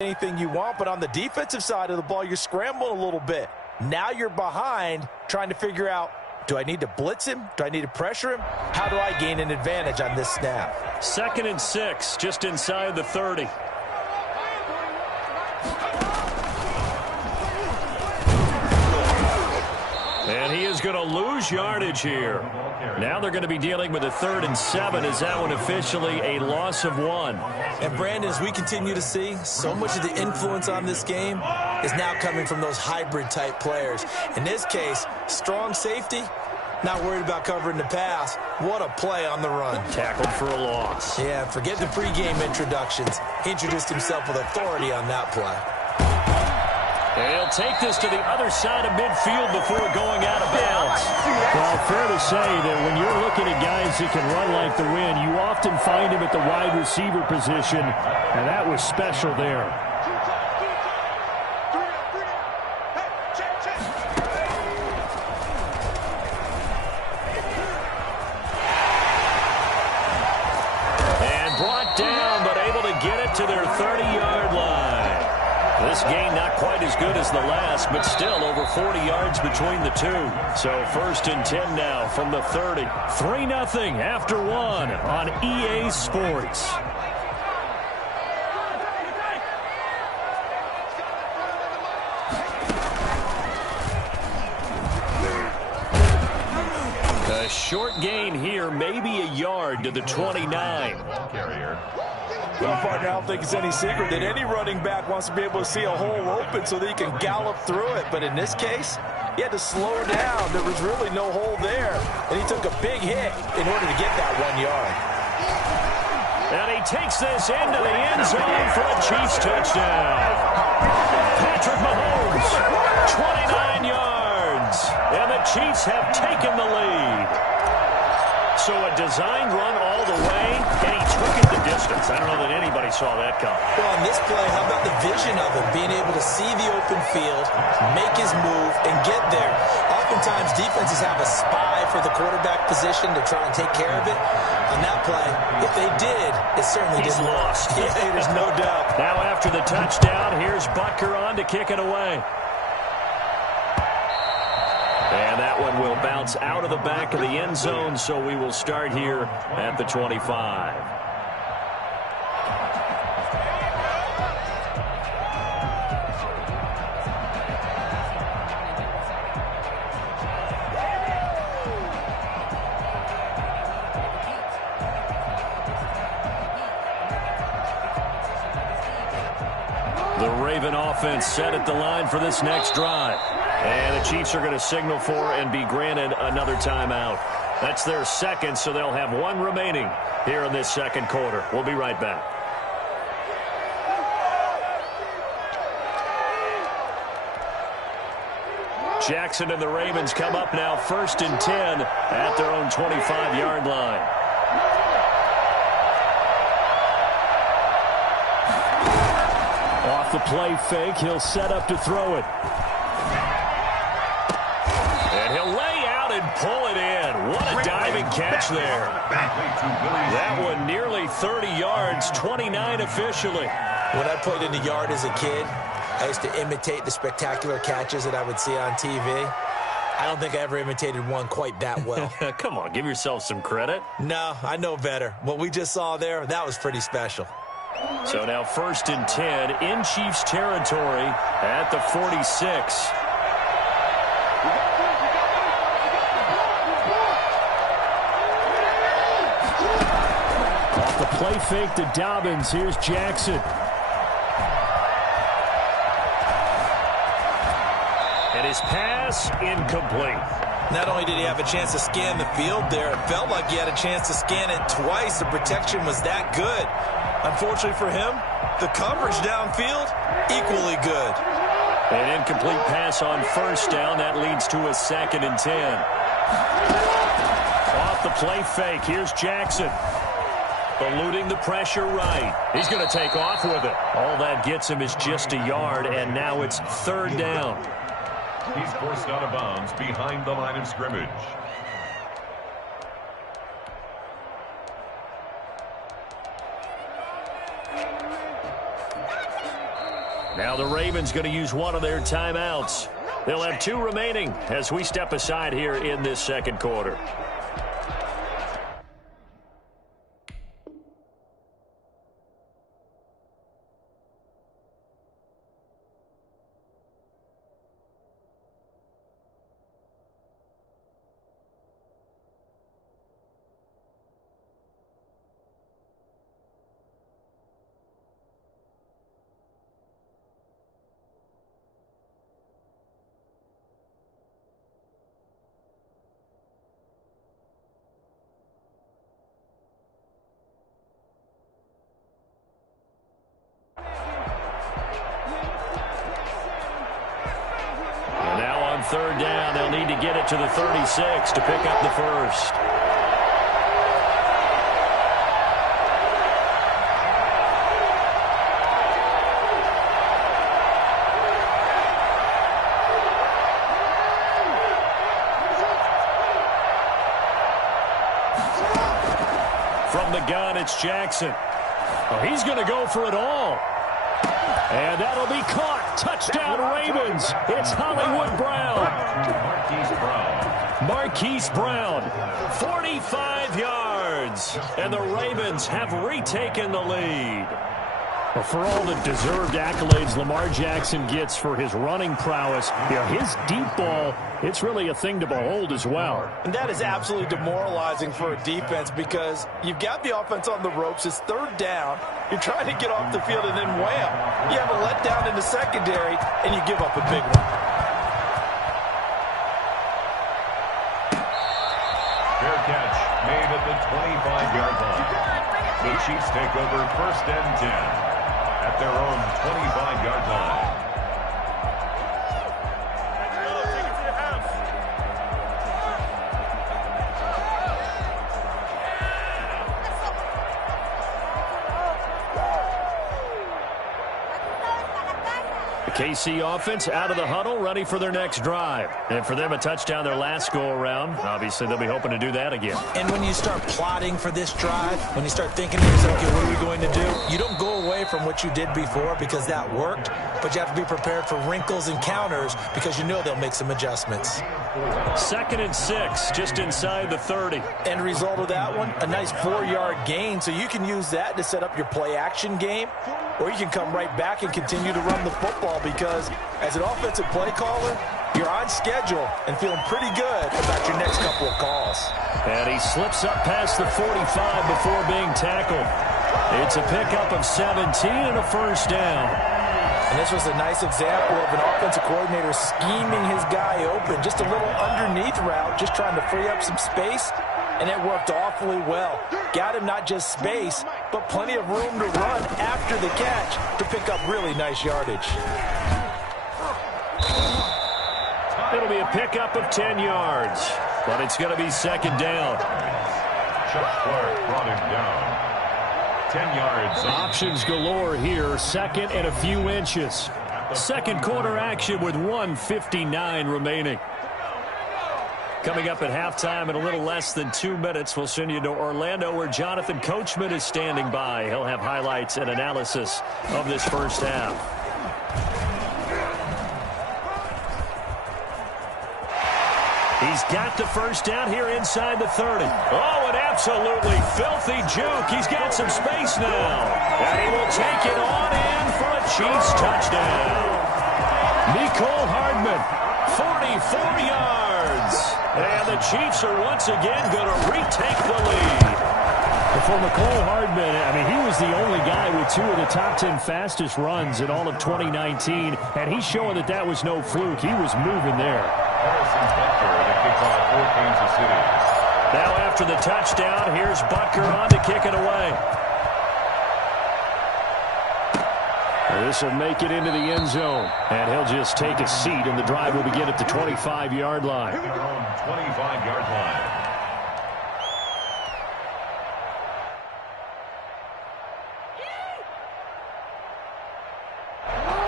anything you want, but on the defensive side of the ball, you're scrambling a little bit. Now you're behind, trying to figure out, do I need to blitz him? Do I need to pressure him? How do I gain an advantage on this snap? 2nd and 6, just inside the 30. And he is going to lose yardage here. Now they're going to be dealing with a 3rd and 7. Is that one officially a loss of 1? And Brandon, as we continue to see, so much of the influence on this game is now coming from those hybrid type players. In this case, strong safety, not worried about covering the pass. What a play on the run. Tackled for a loss. Yeah, forget the pregame introductions. He introduced himself with authority on that play. And he'll take this to the other side of midfield before going out of bounds. Well, fair to say that when you're looking at guys that can run like the wind, you often find him at the wide receiver position, and that was special there. And brought down, but able to get it to their 30-yard line. This gain not quite as good as the last, but still over 40 yards between the two. So 1st and 10 now from the 30. 3-0 after 1 on EA Sports. A short gain here, maybe a yard to the 29. Well, partner, I don't think it's any secret that any running back wants to be able to see a hole open so that he can gallop through it. But in this case, he had to slow down. There was really no hole there. And he took a big hit in order to get that 1 yard. And he takes this into the end zone for a Chiefs touchdown. Patrick Mahomes, 29 yards. And the Chiefs have taken the lead. So a designed run all the way, and he took it the distance. I don't know that anybody saw that come. Well, on this play, how about the vision of him, being able to see the open field, make his move, and get there. Oftentimes, defenses have a spy for the quarterback position to try and take care of it. On that play, if they did, it certainly He's didn't. lost. Yeah, there's no doubt. Now after the touchdown, here's Butker on to kick it away. And that one will bounce out of the back of the end zone, so we will start here at the 25. The Raven offense set at the line for this next drive. And the Chiefs are going to signal for and be granted another timeout. That's their 2nd, so they'll have 1 remaining here in this 2nd quarter. We'll be right back. Jackson and the Ravens come up now 1st and 10 at their own 25-yard line. Off the play fake, he'll set up to throw it. And he'll lay out and pull it in. What a diving catch there. That one nearly 30 yards, 29 officially. When I played in the yard as a kid, I used to imitate the spectacular catches that I would see on TV. I don't think I ever imitated one quite that well. Come on, give yourself some credit. No, I know better. What we just saw there, that was pretty special. So now 1st and 10 in Chiefs territory at the 46. Off the play fake to Dobbins. Here's Jackson. And his pass incomplete. Not only did he have a chance to scan the field there, it felt like he had a chance to scan it twice. The protection was that good. Unfortunately for him, the coverage downfield, equally good. An incomplete pass on 1st down. That leads to a 2nd and 10. Off the play fake. Here's Jackson. Eluding the pressure right. He's going to take off with it. All that gets him is just a yard, and now it's 3rd down. He's forced out of bounds behind the line of scrimmage. Now the Ravens going to use one of their timeouts. They'll have 2 remaining as we step aside here in this second quarter. Third down, they'll need to get it to the 36 to pick up the first. From the gun, it's Jackson. Oh, he's going to go for it all. And that'll be caught. Touchdown, Ravens. It's Hollywood Brown. Marquise Brown, 45 yards. And the Ravens have retaken the lead. Well, for all the deserved accolades Lamar Jackson gets for his running prowess, his deep ball, it's really a thing to behold as well. And that is absolutely demoralizing for a defense because you've got the offense on the ropes. It's third down. You're trying to get off the field, and then wham, you have a letdown in the secondary, and you give up a big one. Fair catch made at the 25-yard line. The Chiefs take over 1st and 10 at their own 25-yard line. KC offense out of the huddle, ready for their next drive. And for them, a touchdown their last go-around. Obviously, they'll be hoping to do that again. And when you start plotting for this drive, when you start thinking to yourself, okay, what are we going to do? You don't go away from what you did before because that worked, but you have to be prepared for wrinkles and counters because you know they'll make some adjustments. 2nd and 6, just inside the 30. End result of that one, a nice 4-yard gain, so you can use that to set up your play-action game, or you can come right back and continue to run the football because as an offensive play caller, you're on schedule and feeling pretty good about your next couple of calls. And he slips up past the 45 before being tackled. It's a pickup of 17 and a first down. And this was a nice example of an offensive coordinator scheming his guy open, just a little underneath route, just trying to free up some space, and it worked awfully well. Got him not just space, but plenty of room to run after the catch to pick up really nice yardage. It'll be a pickup of 10 yards, but it's going to be 2nd down. Chuck Clark brought him down. 10 yards. Options galore here, 2nd and a few inches. Second quarter action with 1:59 remaining. Coming up at halftime in a little less than 2 minutes, we'll send you to Orlando where Jonathan Coachman is standing by. He'll have highlights and analysis of this first half. He's got the first down here inside the 30. Oh, an absolutely filthy juke. He's got some space now. And he will take it on in for a Chiefs touchdown. Mecole Hardman, 44 yards. And the Chiefs are once again going to retake the lead. For Mecole Hardman, I mean, he was the only guy with 2 of the top 10 fastest runs in all of 2019, and he's showing that that was no fluke. He was moving there. Now after the touchdown, here's Butker on to kick it away. This will make it into the end zone, and he'll just take a seat, and the drive will begin at the 25-yard line. 25-yard line.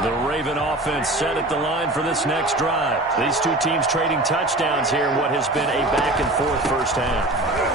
The Raven offense set at the line for this next drive. These two teams trading touchdowns here in what has been a back-and-forth first half.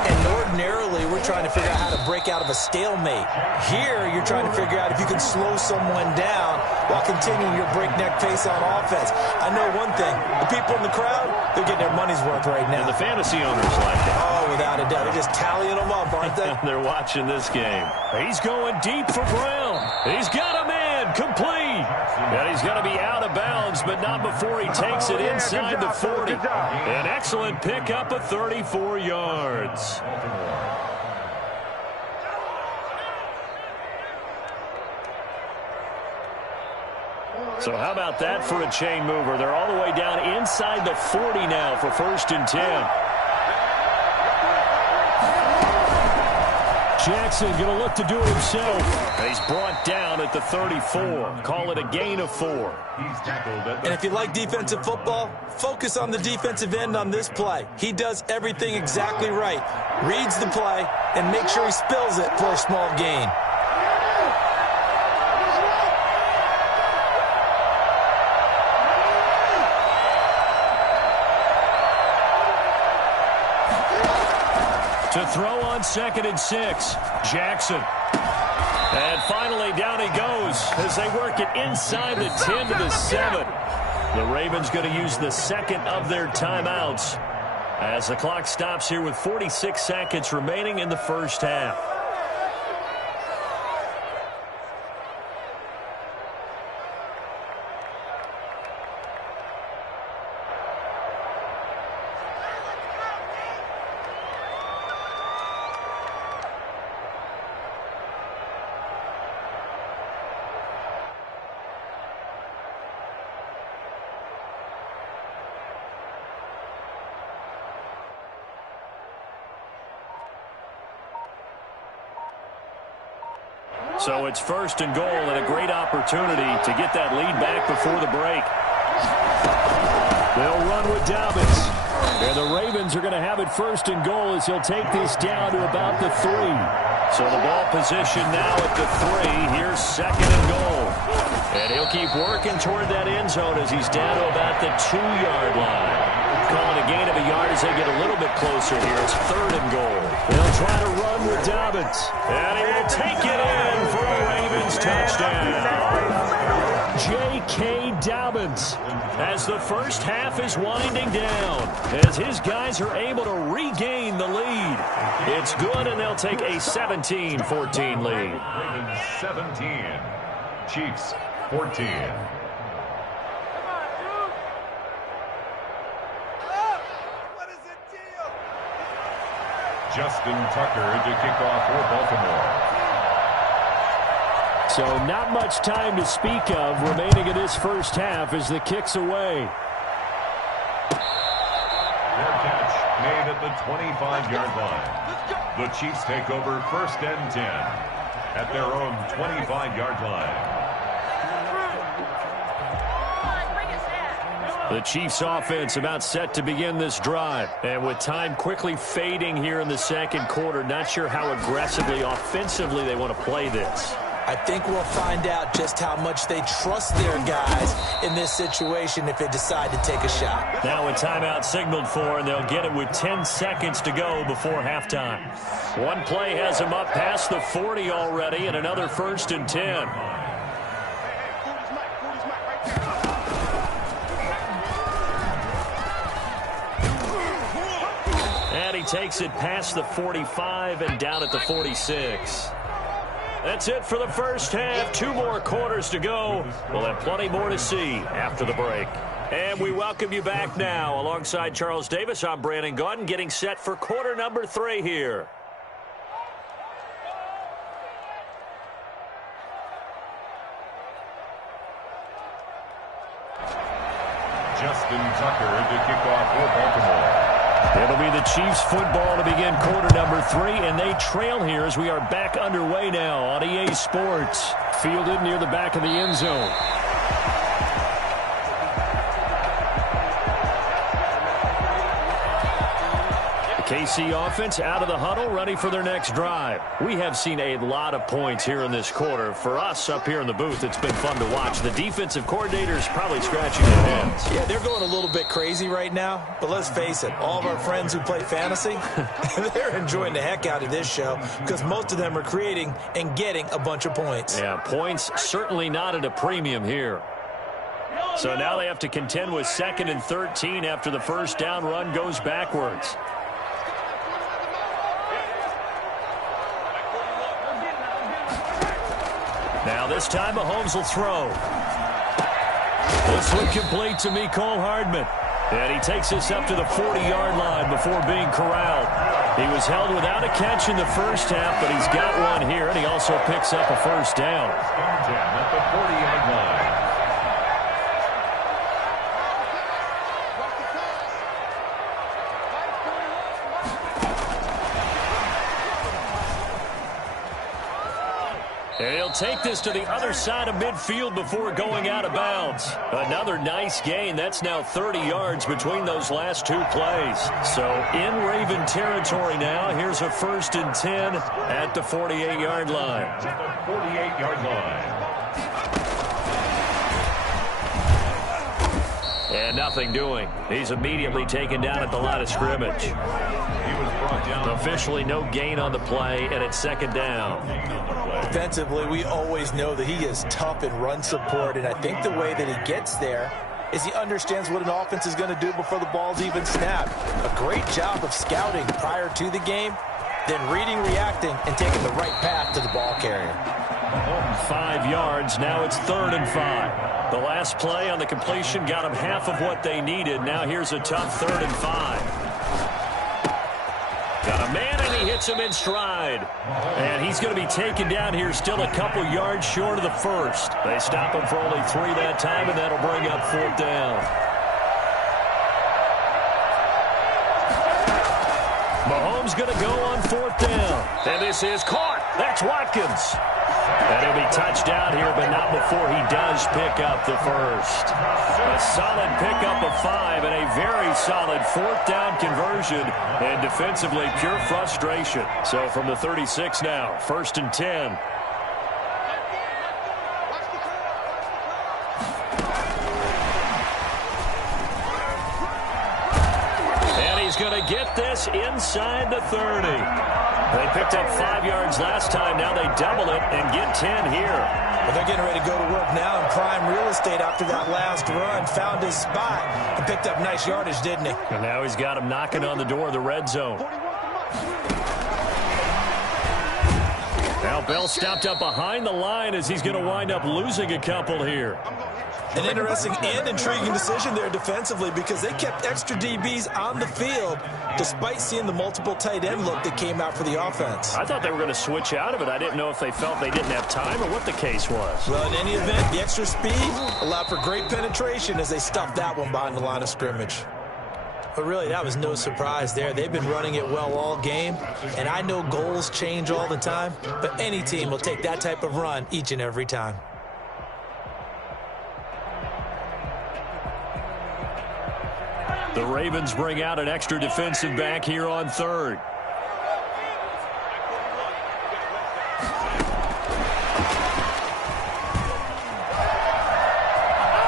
And ordinarily, we're trying to figure out how to break out of a stalemate. Here, you're trying to figure out if you can slow someone down while continuing your breakneck pace on offense. I know one thing. The people in the crowd, they're getting their money's worth right now. And the fantasy owners like it. Oh, without a doubt. They're just tallying them up, aren't they? They're watching this game. He's going deep for Brown. He's got a man complete. And he's going to be out of bounds, but not before he takes it inside the 40. An excellent pickup of 34 yards. So how about that for a chain mover? They're all the way down inside the 40 now for 1st and 10. Jackson going to look to do it himself. And he's brought down at the 34. Call it a gain of 4. And if you like defensive football, focus on the defensive end on this play. He does everything exactly right. Reads the play and makes sure he spills it for a small gain. To throw on 2nd and 6. Jackson. And finally down he goes as they work it inside the 10 to the 7. The Ravens going to use the second of their timeouts as the clock stops here with 46 seconds remaining in the first half. So it's 1st and goal and a great opportunity to get that lead back before the break. They'll run with Dobbins. And the Ravens are going to have it 1st and goal as he'll take this down to about the 3. So the ball position now at the 3. Here's 2nd and goal. And he'll keep working toward that end zone as he's down to about the 2-yard line. Calling a gain of a yard as they get a little bit closer here. It's 3rd and goal. They'll try to run with Dobbins. And he will take it in for a Ravens touchdown. J.K. Dobbins. As the first half is winding down, as his guys are able to regain the lead. It's good, and they'll take a 17-14 lead. Ravens 17, Chiefs 14. Justin Tucker to kick off for Baltimore. So not much time to speak of remaining in this first half as the kick's away. Their catch made at the 25-yard line. The Chiefs take over 1st and 10 at their own 25-yard line. The Chiefs offense about set to begin this drive. And with time quickly fading here in the second quarter, not sure how aggressively, offensively they want to play this. I think we'll find out just how much they trust their guys in this situation if they decide to take a shot. Now a timeout signaled for, and they'll get it with 10 seconds to go before halftime. One play has them up past the 40 already, and another 1st and 10. And he takes it past the 45 and down at the 46. That's it for the first half. 2 more quarters to go. We'll have plenty more to see after the break. And we welcome you back now. Alongside Charles Davis, I'm Brandon Gunn, getting set for quarter number 3 here. Justin Tucker to kick off for Baltimore. It'll be the Chiefs football to begin quarter number 3, and they trail here as we are back underway now on EA Sports. Fielded near the back of the end zone. KC offense out of the huddle, ready for their next drive. We have seen a lot of points here in this quarter. For us up here in the booth, it's been fun to watch. The defensive coordinators probably scratching their heads. Yeah, they're going a little bit crazy right now, but let's face it, all of our friends who play fantasy, they're enjoying the heck out of this show because most of them are creating and getting a bunch of points. Yeah, points certainly not at a premium here. So now they have to contend with 2nd and 13 after the first down run goes backwards. Now this time Mahomes will throw. This one complete to Mecole Hardman. And he takes this up to the 40-yard line before being corralled. He was held without a catch in the first half, but he's got one here, and he also picks up a first down. At the 40-yard line. And he'll take this to the other side of midfield before going out of bounds. Another nice gain. That's now 30 yards between those last two plays. So in Raven territory now. Here's a 1st and 10 at the 48-yard line. At the 48-yard line. And nothing doing. He's immediately taken down at the line of scrimmage. He was brought down. Officially no gain on the play, and it's 2nd down. Defensively, we always know that he is tough in run support, and I think the way that he gets there is he understands what an offense is going to do before the ball's even snapped. A great job of scouting prior to the game, then reading, reacting, and taking the right path to the ball carrier. 5 yards. Now it's 3rd and 5. The last play on the completion got them half of what they needed. Now here's a tough 3rd and 5. Got a man, and he hits him in stride. And he's going to be taken down here, still a couple yards short of the first. They stop him for only 3 that time, and that'll bring up 4th down. Mahomes going to go on 4th down. And this is caught. That's Watkins. And he'll be touched down here, but not before he does pick up the first. A solid pickup of 5 and a very solid 4th down conversion. And defensively, pure frustration. So from the 36 now, 1st and 10. And he's going to get this inside the 30. They picked up 5 yards last time. Now they double it and get 10 here. Well, they're getting ready to go to work now in prime real estate after that last run. Found his spot and picked up nice yardage, didn't he? And now he's got him knocking on the door of the red zone. Now Bell stopped up behind the line as he's going to wind up losing a couple here. An interesting and intriguing decision there defensively because they kept extra DBs on the field despite seeing the multiple tight end look that came out for the offense. I thought they were going to switch out of it. I didn't know if they felt they didn't have time or what the case was. Well, in any event, the extra speed allowed for great penetration as they stuffed that one behind the line of scrimmage. But really, that was no surprise there. They've been running it well all game, and I know goals change all the time, but any team will take that type of run each and every time. The Ravens bring out an extra defensive back here on 3rd.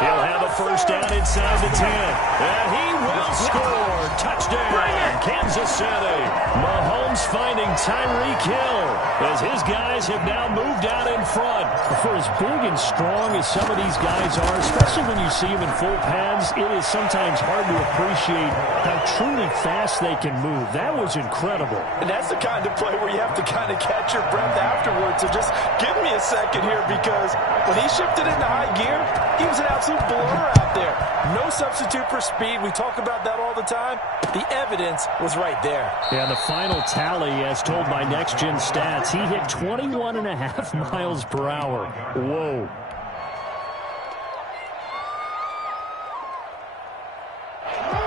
He'll have a first down inside the 10. And he will score. Touchdown, Kansas City. Mahomes finding Tyreek Hill as his guys have now moved out in front. For as big and strong as some of these guys are, especially when you see them in full pads, it is sometimes hard to appreciate how truly fast they can move. That was incredible. And that's the kind of play where you have to kind of catch your breath afterwards. So just give me a second here because when he shifted into high gear, he was an absolute blur out there. No substitute for speed. We talk about that all the time. The evidence was right there. Yeah, the final tally, as told by Next Gen Stats, he hit 21.5 miles per hour. Whoa.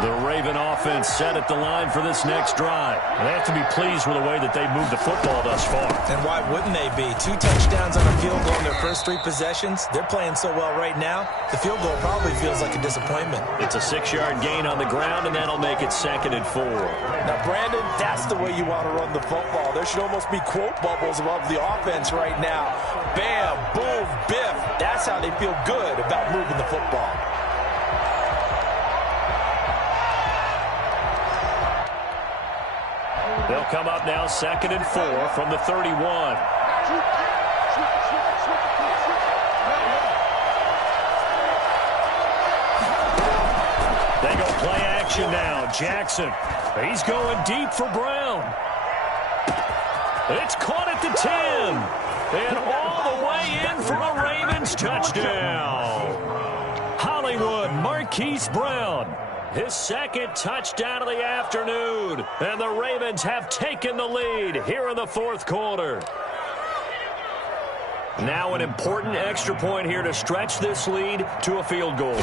The Raven offense set at the line for this next drive. And they have to be pleased with the way that they've moved the football thus far. And why wouldn't they be? 2 touchdowns on a field goal in their first 3 possessions. They're playing so well right now, the field goal probably feels like a disappointment. It's a 6-yard gain on the ground, and that'll make it 2nd and 4. Now, Brandon, that's the way you want to run the football. There should almost be quote bubbles above the offense right now. Bam, boom, biff. That's how they feel good about moving the football. They'll come up now 2nd and 4 from the 31. They go play action now. Jackson. He's going deep for Brown. It's caught at the 10. And all the way in for a Ravens touchdown. Hollywood Marquise Brown. His 2nd touchdown of the afternoon. And the Ravens have taken the lead here in the 4th quarter. Now an important extra point here to stretch this lead to a field goal.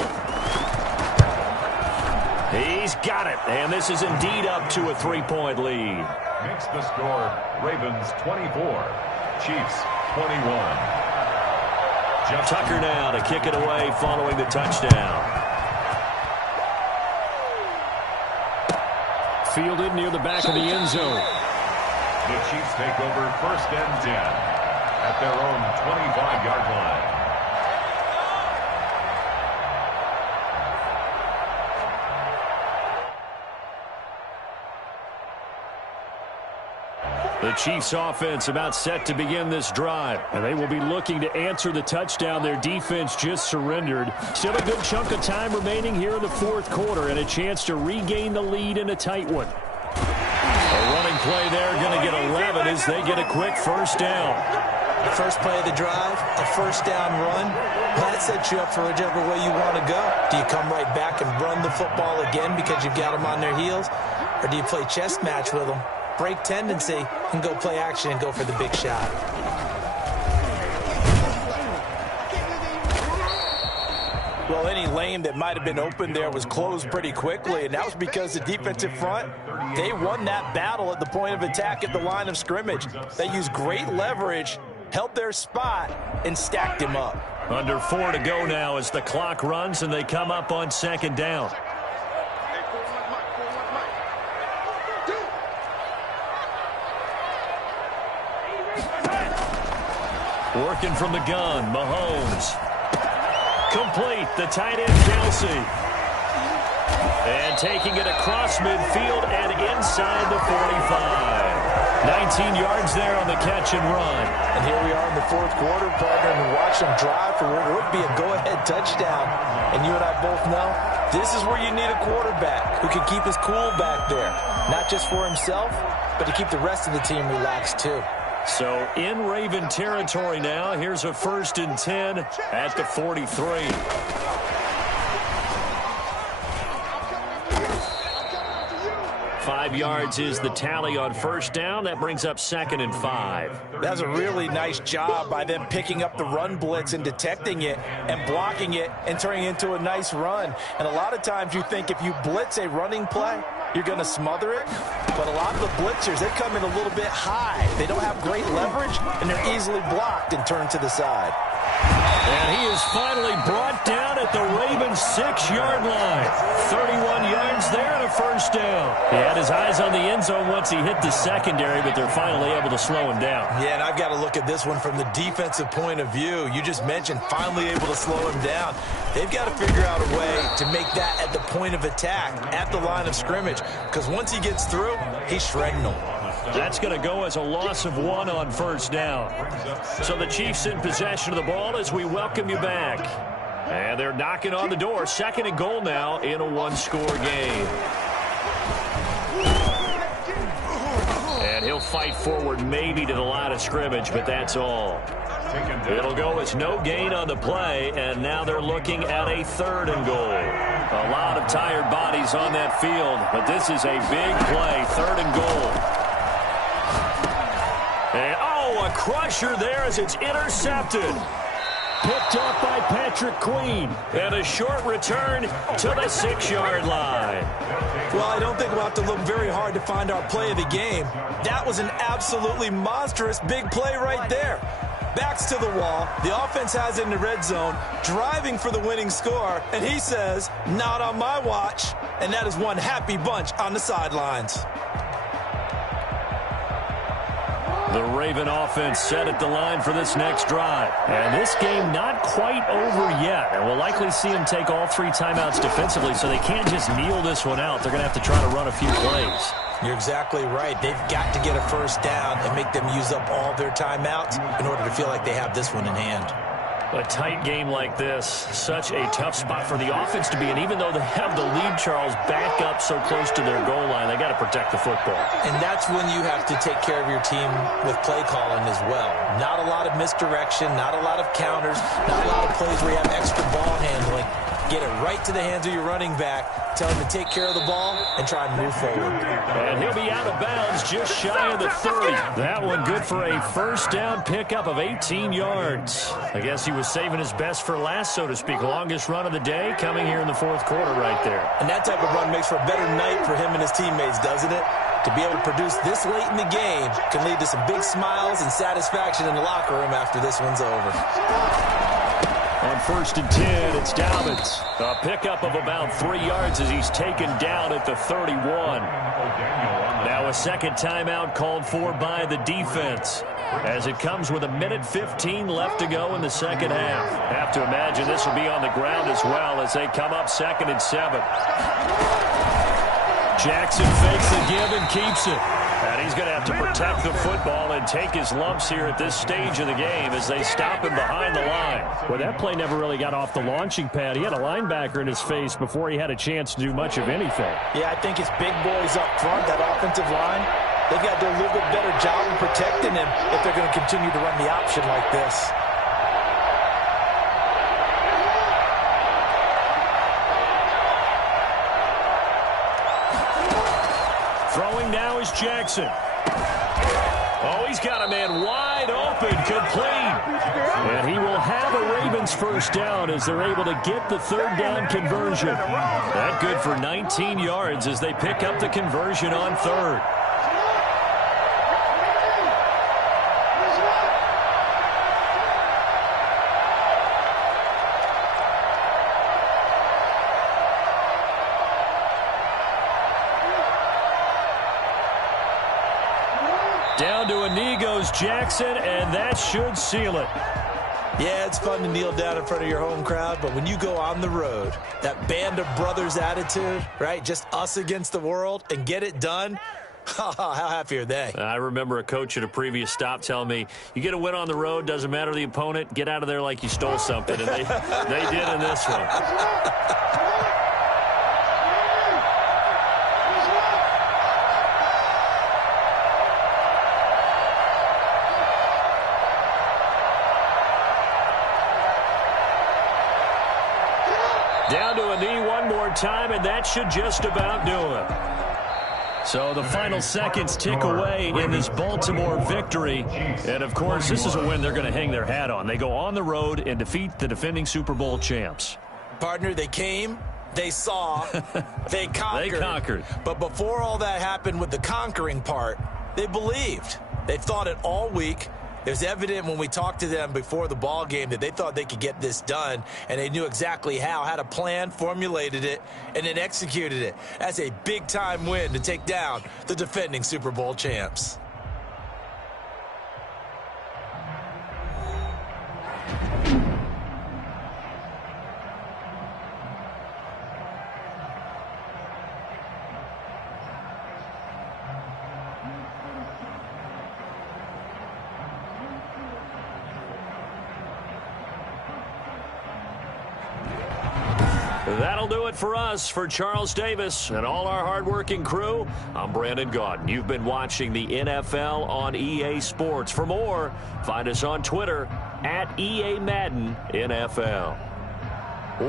He's got it. And this is indeed up to a 3-point lead. Makes the score Ravens 24, Chiefs 21. Tucker now to kick it away following the touchdown. Fielded near the back of the end zone. The Chiefs take over 1st and 10 at their own 25-yard line. The Chiefs offense about set to begin this drive. And they will be looking to answer the touchdown their defense just surrendered. Still a good chunk of time remaining here in the 4th quarter and a chance to regain the lead in a tight one. A running play there, going to get 11 as they get a quick 1st down. The first play of the drive, a 1st down run. That sets you up for whichever way you want to go. Do you come right back and run the football again because you've got them on their heels? Or do you play chess match with them? Break tendency and go play action and go for the big shot. Well, any lane that might have been open there was closed pretty quickly, and that was because the defensive front, they won that battle at the point of attack at the line of scrimmage. They used great leverage, held their spot, and stacked him up. Under 4 to go now as the clock runs and they come up on 2nd down. Working from the gun, Mahomes. Complete, the tight end, Kelsey. And taking it across midfield and inside the 45. 19 yards there on the catch and run. And here we are in the 4th quarter, partner, and watch them drive for what would be a go-ahead touchdown. And you and I both know this is where you need a quarterback who can keep his cool back there. Not just for himself, but to keep the rest of the team relaxed too. So in Raven territory now. Here's a 1st and 10 at the 43. Five yards is the tally on 1st down. That brings up 2nd and 5. That's a really nice job by them picking up the run blitz and detecting it and blocking it and turning it into a nice run. And a lot of times you think if you blitz a running play, you're going to smother it. But a lot of the blitzers, they come in a little bit high. They don't have great leverage, and they're easily blocked and turned to the side. And he is finally brought down at the Ravens' 6-yard line. 31 yards there and a 1st down. He had his eyes on the end zone once he hit the secondary, but they're finally able to slow him down. Yeah, and I've got to look at this one from the defensive point of view. You just mentioned finally able to slow him down. They've got to figure out a way to make that at the point of attack, at the line of scrimmage, because once he gets through, he's shredding them. That's going to go as a loss of 1 on 1st down. So the Chiefs in possession of the ball as we welcome you back. And they're knocking on the door. 2nd and goal now in a 1-score game. And he'll fight forward maybe to the line of scrimmage, but that's all. It'll go as no gain on the play, and now they're looking at a 3rd and goal. A lot of tired bodies on that field, but this is a big play. 3rd and goal. And, oh, a crusher there as it's intercepted. Picked up by Patrick Queen. And a short return to the 6-yard line. Well, I don't think we'll have to look very hard to find our play of the game. That was an absolutely monstrous big play right there. Backs to the wall. The offense has it in the red zone, driving for the winning score. And he says, not on my watch. And that is one happy bunch on the sidelines. The Raven offense set at the line for this next drive. And this game not quite over yet. And we'll likely see them take all 3 timeouts defensively, so they can't just kneel this one out. They're going to have to try to run a few plays. You're exactly right. They've got to get a first down and make them use up all their timeouts in order to feel like they have this one in hand. A tight game like this, such a tough spot for the offense to be in. Even though they have the lead, Charles, back up so close to their goal line, they got to protect the football. And that's when you have to take care of your team with play calling as well. Not a lot of misdirection, not a lot of counters, not a lot of plays where you have extra ball handling. Get it right to the hands of your running back. Tell him to take care of the ball and try and move forward. And he'll be out of bounds just shy of the 30. That one good for a first down pickup of 18 yards. I guess he was saving his best for last, so to speak. Longest run of the day coming here in the fourth quarter right there. And that type of run makes for a better night for him and his teammates, doesn't it? To be able to produce this late in the game can lead to some big smiles and satisfaction in the locker room after this one's over. On 1st and 10, it's Dobbins. A pickup of about 3 yards as he's taken down at the 31. Now a second timeout called for by the defense, as it comes with 1:15 left to go in the second half. Have to imagine this will be on the ground as well as they come up 2nd and 7. Jackson fakes the give and keeps it. And he's going to have to protect the football and take his lumps here at this stage of the game as they stop him behind the line. Well, that play never really got off the launching pad. He had a linebacker in his face before he had a chance to do much of anything. Yeah, I think it's big boys up front, that offensive line. They've got to do a little bit better job of protecting him if they're going to continue to run the option like this. Throwing now is Jackson. Oh, he's got a man wide open, complete. And he will have a Ravens first down as they're able to get the third down conversion. That good for 19 yards as they pick up the conversion on 3rd. Down to a knee goes Jackson, and that should seal it. Yeah, it's fun to kneel down in front of your home crowd, but when you go on the road, that band of brothers attitude, right, just us against the world, and get it done, how happy are they? I remember a coach at a previous stop telling me, you get a win on the road, doesn't matter the opponent, get out of there like you stole something, and they did in this one. Down to a knee one more time, and that should just about do it. So the final seconds tick away in this Baltimore victory. And, of course, this is a win they're going to hang their hat on. They go on the road and defeat the defending Super Bowl champs. Partner, they came, they saw, they conquered. They conquered. But before all that happened with the conquering part, they believed. They thought it all week. It was evident when we talked to them before the ball game that they thought they could get this done, and they knew exactly how, had a plan, formulated it, and then executed it. That's a big-time win to take down the defending Super Bowl champs. That'll do it for us. For Charles Davis and all our hardworking crew, I'm Brandon Gaudin. You've been watching the NFL on EA Sports. For more, find us on Twitter at EA Madden NFL.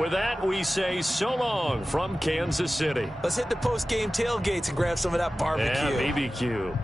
With that, we say so long from Kansas City. Let's hit the post-game tailgates and grab some of that barbecue. Yeah, BBQ.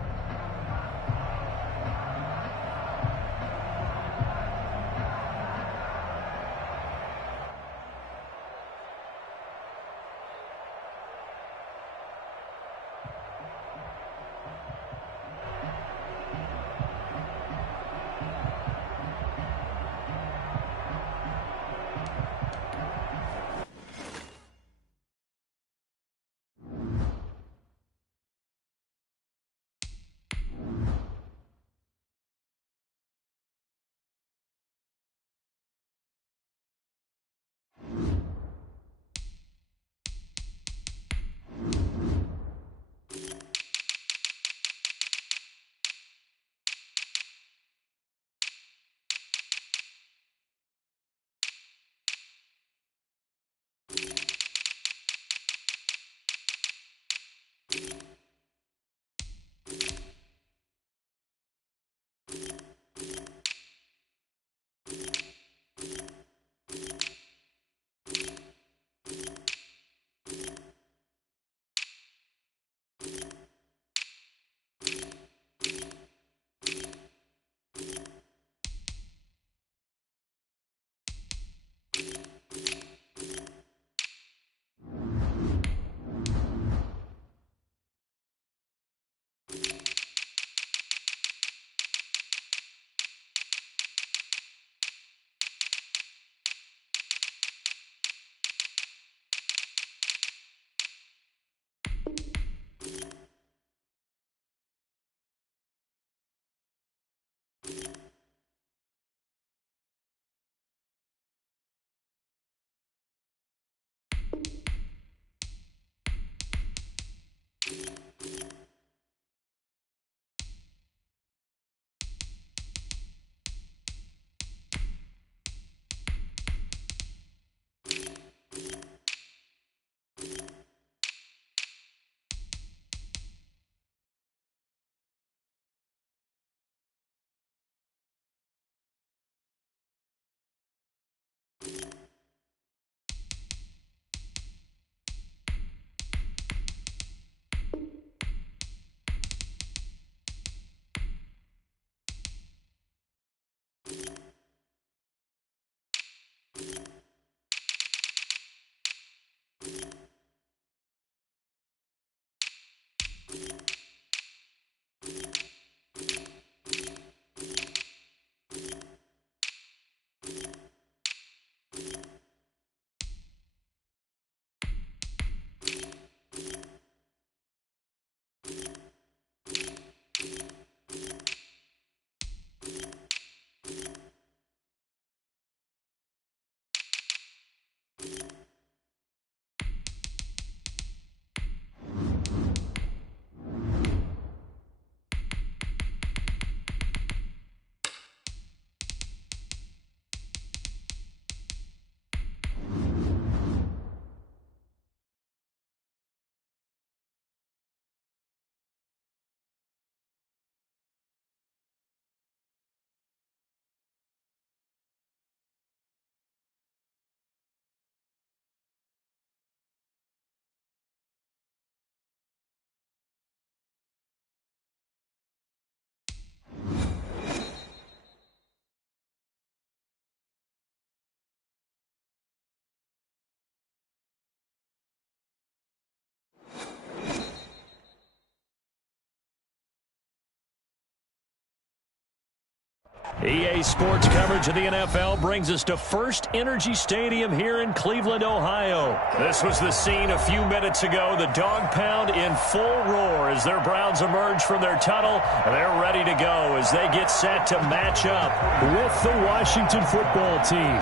EA Sports coverage of the NFL brings us to First Energy Stadium here in Cleveland, Ohio. This was the scene a few minutes ago. The dog pound in full roar as their Browns emerge from their tunnel. They're ready to go as they get set to match up with the Washington football team.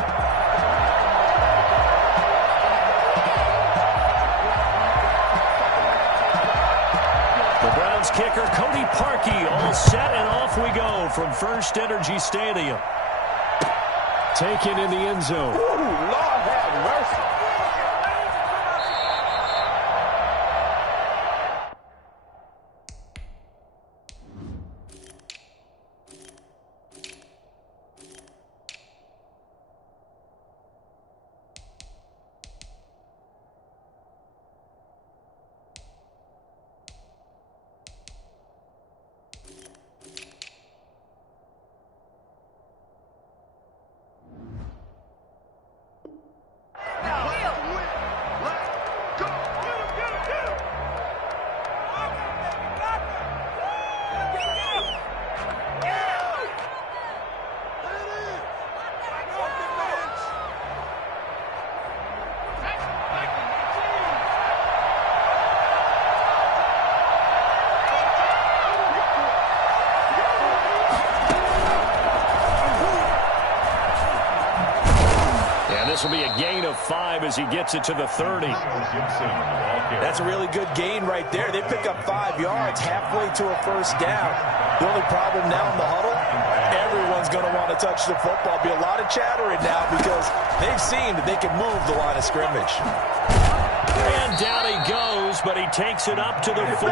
Kicker Cody Parkey all set, and off we go from First Energy Stadium. Taken in the end zone. Ooh, Lord have mercy. This will be a gain of 5 as he gets it to the 30. That's a really good gain right there. They pick up 5 yards halfway to a first down. The only problem now in the huddle, everyone's going to want to touch the football. Be a lot of chattering now because they've seen that they can move the line of scrimmage. And down he goes, but he takes it up to the 40.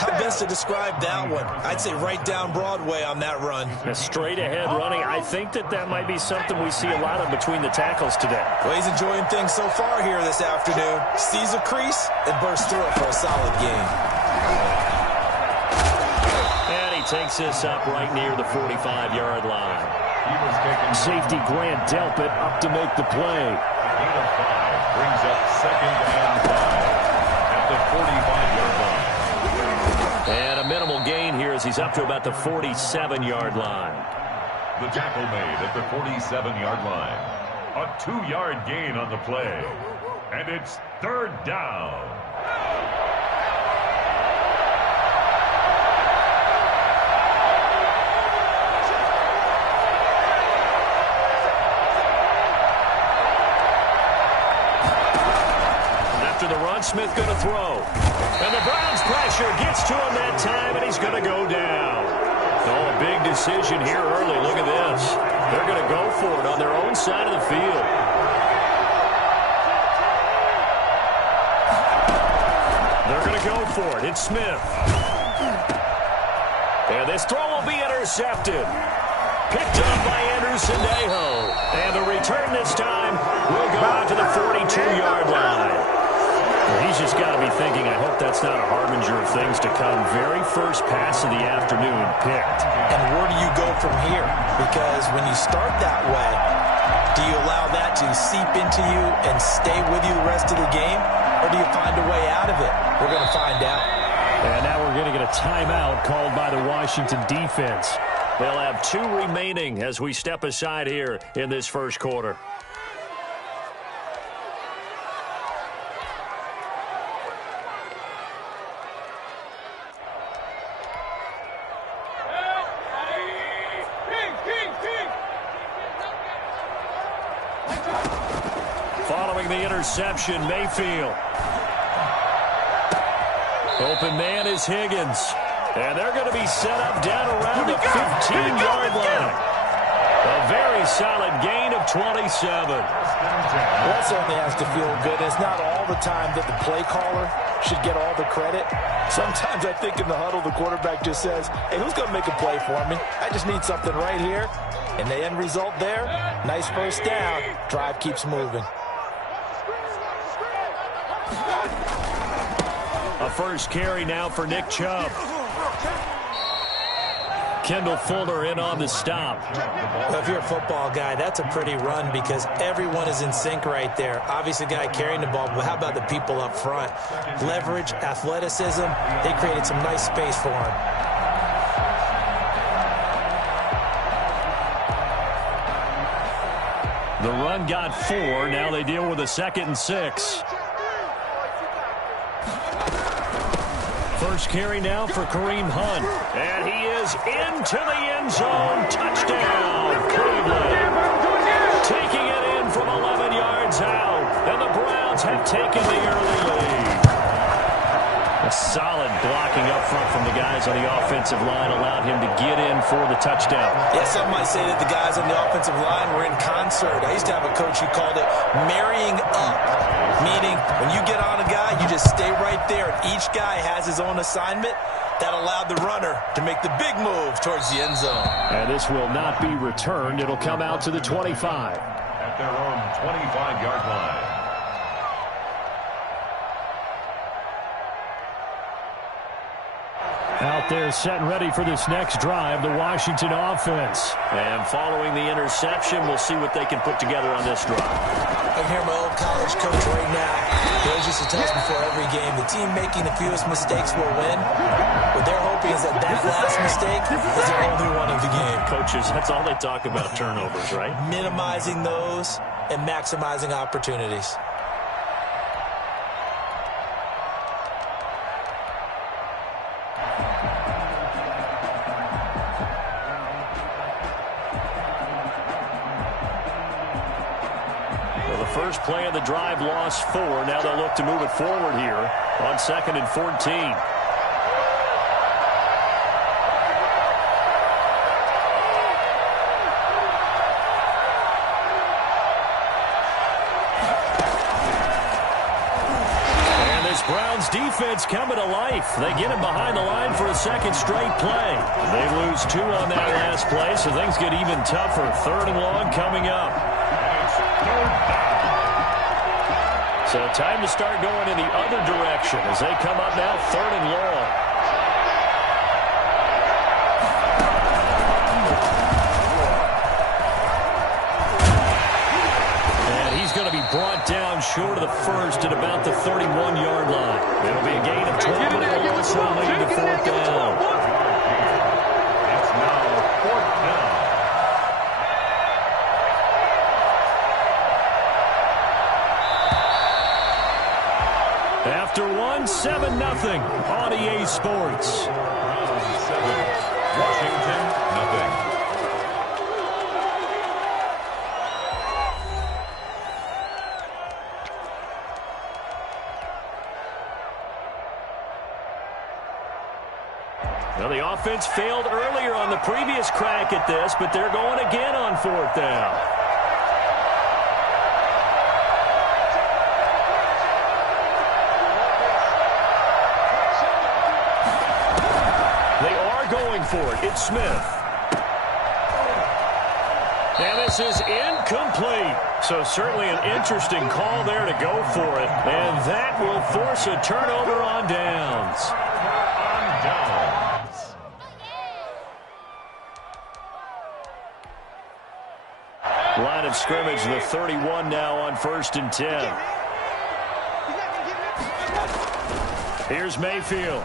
How best to describe that one? I'd say right down Broadway on that run. A straight ahead running. I think that might be something we see a lot of between the tackles today. Well, he's enjoying things so far here this afternoon. Sees a crease and bursts through it for a solid gain. And he takes this up right near the 45-yard line. Safety Grant Delpit up to make the play. Brings up 2nd and 5 at the 45-yard line. And a minimal gain here as he's up to about the 47-yard line. The tackle made at the 47-yard line. A 2-yard gain on the play. And it's 3rd down. The run, Smith going to throw. And the Browns pressure gets to him that time, and he's going to go down. Oh, a big decision here early. Look at this. They're going to go for it on their own side of the field. They're going to go for it. It's Smith. And this throw will be intercepted. Picked up by Anderson-Dejo. And the return this time will go out to the 42-yard line. He's just got to be thinking, I hope that's not a harbinger of things to come. Very first pass of the afternoon picked. And where do you go from here? Because when you start that way, do you allow that to seep into you and stay with you the rest of the game? Or do you find a way out of it? We're going to find out. And now we're going to get a timeout called by the Washington defense. They'll have 2 remaining as we step aside here in this first quarter. Following the interception, Mayfield. Open man is Higgins. And they're going to be set up down around the 15-yard line. A very solid gain of 27. That certainly has to feel good. It's not all the time that the play caller should get all the credit. Sometimes I think in the huddle, the quarterback just says, hey, who's going to make a play for me? I just need something right here. And the end result there, nice first down. Drive keeps moving. A first carry now for Nick Chubb. Kendall Fuller in on the stop. Well, if you're a football guy, that's a pretty run because everyone is in sync right there. Obviously, the guy carrying the ball, but how about the people up front? Leverage, athleticism, they created some nice space for him. The run got 4. Now they deal with a 2nd and 6. First carry now for Kareem Hunt. And he is into the end zone. Touchdown, Cleveland. Taking it in from 11 yards out. And the Browns have taken the early lead. A solid blocking up front from the guys on the offensive line allowed him to get in for the touchdown. Yeah, some might say that the guys on the offensive line were in concert. I used to have a coach who called it marrying up, meaning when you get on a guy, you just stay right there, and each guy has his own assignment. That allowed the runner to make the big move towards the end zone. And this will not be returned. It'll come out to the 25. At their own 25-yard line. Out there set and ready for this next drive, the Washington offense. And following the interception, we'll see what they can put together on this drive. I can hear my old college coach right now. He always used to tell us before every game, the team making the fewest mistakes will win. What they're hoping is that last mistake is the only one of the game. Coaches, that's all they talk about, turnovers, right? Minimizing those and maximizing opportunities. First play of the drive, lost 4. Now they'll look to move it forward here on 2nd and 14. And this Browns defense coming to life. They get him behind the line for a 2nd straight play. They lose 2 on that last play, so things get even tougher. 3rd and long coming up. So time to start going in the other direction as they come up now 3rd and long. And he's going to be brought down short of the first at about the 31-yard line. It'll be a gain of 12, but it'll also lead to 4th down. It's now 4th down. After 7-0 on EA Sports. 7, Washington, nothing. Well, the offense failed earlier on the previous crack at this, but they're going again on 4th down. For it. It's Smith. And this is incomplete. So certainly an interesting call there to go for it. And that will force a turnover on downs. Line of scrimmage, the 31 now on 1st and 10. Here's Mayfield.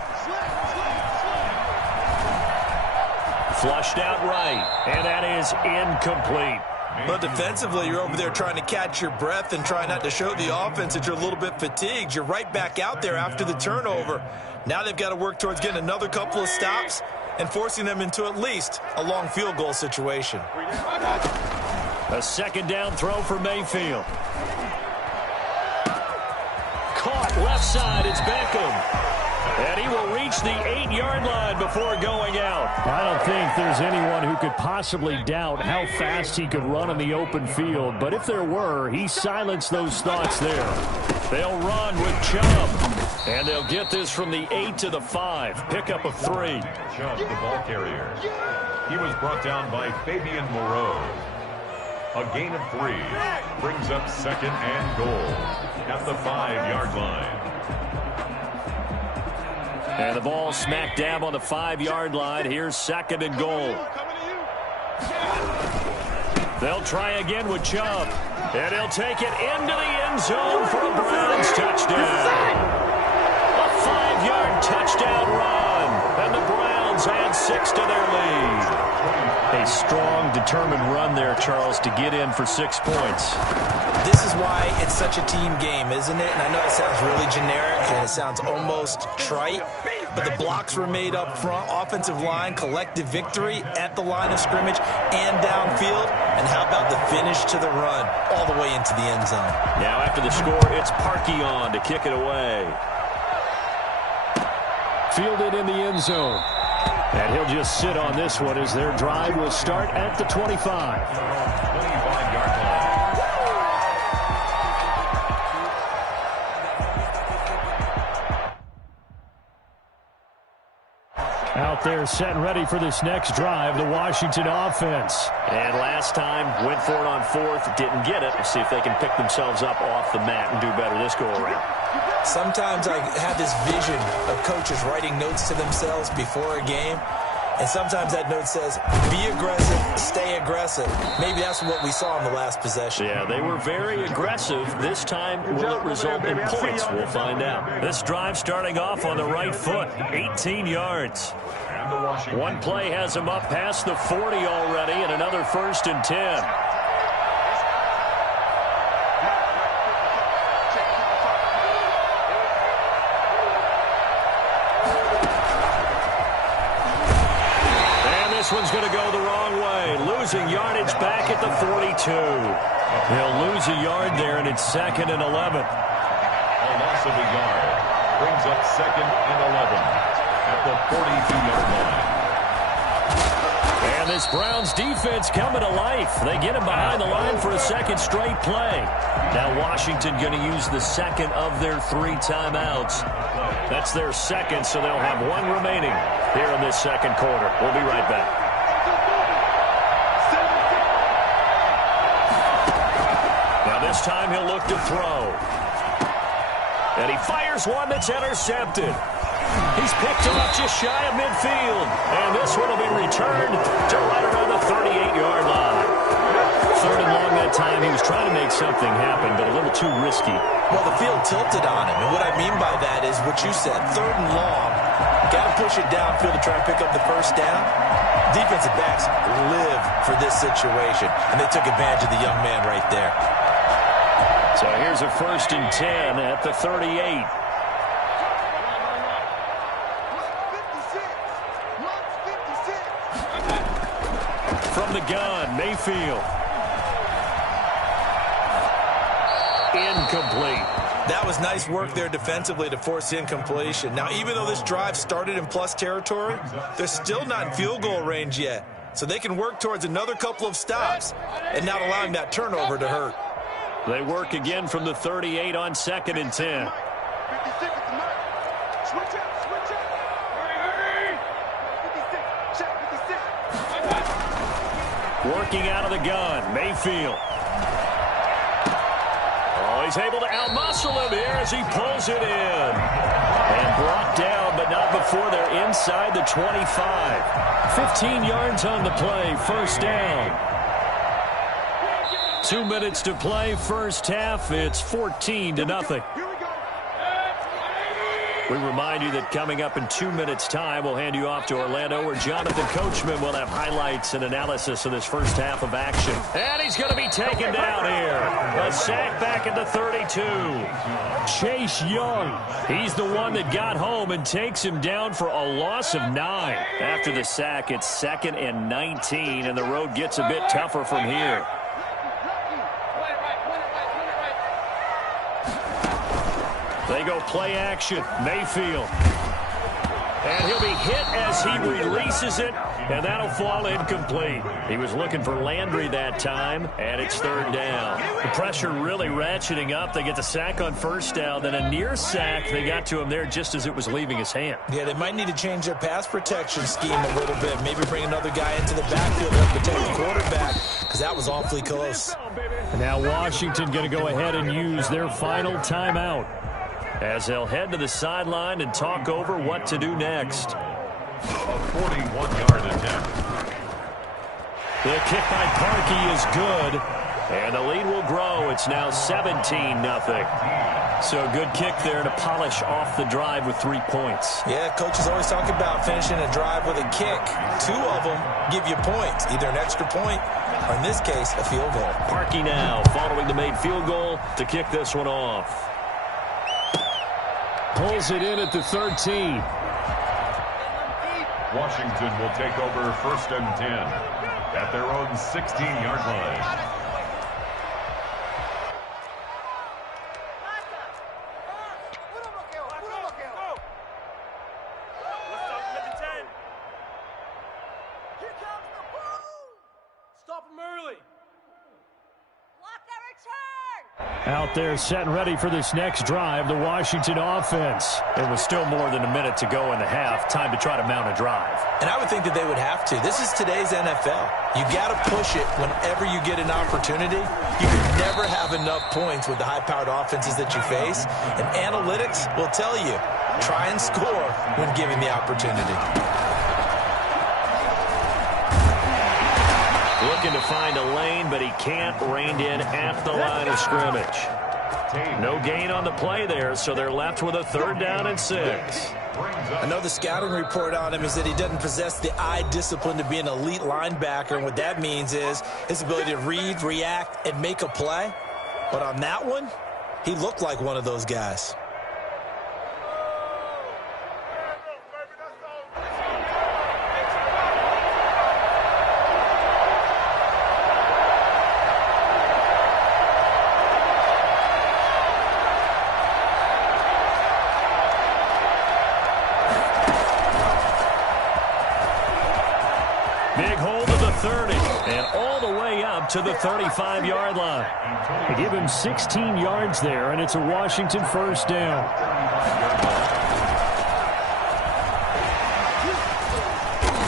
Flushed out right, and that is incomplete. But defensively, you're over there trying to catch your breath and try not to show the offense that you're a little bit fatigued. You're right back out there after the turnover. Now they've got to work towards getting another couple of stops and forcing them into at least a long field goal situation. A 2nd down throw for Mayfield. Caught left side, it's Beckham. And he will reach the 8-yard line before going out. I don't think there's anyone who could possibly doubt how fast he could run in the open field. But if there were, he silenced those thoughts there. They'll run with Chubb. And they'll get this from the 8 to the 5. Pickup of 3. Chubb, the ball carrier. He was brought down by Fabian Moreau. A gain of 3. Brings up 2nd and goal at the 5-yard line. And the ball smack dab on the 5-yard line. Here's 2nd and goal. They'll try again with Chubb. And he'll take it into the end zone for a Browns touchdown. A 5-yard touchdown run. And the Browns Lions add 6 to their lead. A strong, determined run there, Charles, to get in for 6 points. This is why it's such a team game, isn't it? And I know it sounds really generic and it sounds almost trite, but the blocks were made up front, offensive line, collective victory at the line of scrimmage and downfield. And how about the finish to the run all the way into the end zone? Now after the score, it's Parkey on to kick it away. Fielded in the end zone. And he'll just sit on this one as their drive will start at the 25. 25-yard line. Out there set and ready for this next drive, the Washington offense. And last time, went for it on 4th, didn't get it. We'll see if they can pick themselves up off the mat and do better this go-around. Sometimes I have this vision of coaches writing notes to themselves before a game, and sometimes that note says, be aggressive, stay aggressive. Maybe that's what we saw in the last possession. Yeah, they were very aggressive. This time, will it result in points? We'll find out. This drive starting off on the right foot, 18 yards. One play has them up past the 40 already, and another 1st and 10. This one's going to go the wrong way. Losing yardage back at the 42. They'll lose a yard there, and it's 2nd and 11. A loss of a yard brings up 2nd and 11 at the 42-yard line. And this Browns defense coming to life. They get him behind the line for a 2nd straight play. Now Washington going to use the 2nd of their 3 timeouts. That's their 2nd, so they'll have 1 remaining here in this 2nd quarter. We'll be right back. Now this time he'll look to throw. And he fires one that's intercepted. He's picked off just shy of midfield. And this one will be returned to right around the 38-yard line. 3rd and long that time. He was trying to make something happen, but a little too risky. Well, the field tilted on him. And what I mean by that is what you said. 3rd and long. Got to push it downfield to try and pick up the 1st down. Defensive backs live for this situation. And they took advantage of the young man right there. So here's a 1st and 10 at the 38. From the gun, Mayfield. Incomplete. That was nice work there defensively to force incompletion. Now, even though this drive started in plus territory, they're still not in field goal range yet. So they can work towards another couple of stops and not allowing that turnover to hurt. They work again from the 38 on 2nd and 10. Working out of the gun, Mayfield. Oh, he's able to outmuscle him here as he pulls it in. And brought down, but not before they're inside the 25. 15 yards on the play, 1st down. 2 minutes to play, 1st half. It's 14-0. We remind you that coming up in 2 minutes' time, we'll hand you off to Orlando, where Jonathan Coachman will have highlights and analysis of this 1st half of action. And he's going to be taken down here. A sack back at the 32. Chase Young, he's the one that got home and takes him down for a loss of 9. After the sack, it's 2nd and 19, and the road gets a bit tougher from here. They go play action. Mayfield. And he'll be hit as he releases it, and that'll fall incomplete. He was looking for Landry that time, and it's 3rd down. The pressure really ratcheting up. They get the sack on 1st down, then a near sack. They got to him there just as it was leaving his hand. Yeah, they might need to change their pass protection scheme a little bit. Maybe bring another guy into the backfield to help protect the quarterback, because that was awfully close. And now Washington going to go ahead and use their final timeout, as they'll head to the sideline and talk over what to do next. A 41-yard attempt. The kick by Parkey is good, and the lead will grow. It's now 17-0. So a good kick there to polish off the drive with 3 points. Yeah, coaches always talk about finishing a drive with a kick. 2 of them give you points, either an extra point or, in this case, a field goal. Parkey now following the made field goal to kick this one off. Pulls it in at the 13. Washington will take over 1st and 10 at their own 16-yard line. Out there set and ready for this next drive, the Washington offense. It was still more than a minute to go in the half. Time to try to mount a drive. And I would think that they would have to. This is today's NFL. You got to push it whenever you get an opportunity. You can never have enough points with the high-powered offenses that you face. And analytics will tell you, try and score when given the opportunity. Looking to find a lane, but he can't. Reined in at the line of scrimmage. No gain on the play there, so they're left with a 3rd down and 6. I know the scouting report on him is that he doesn't possess the eye discipline to be an elite linebacker, and what that means is his ability to read, react, and make a play. But on that one, he looked like one of those guys. Big hold of the 30 and all the way up to the 35-yard line. They give him 16 yards there, and it's a Washington 1st down.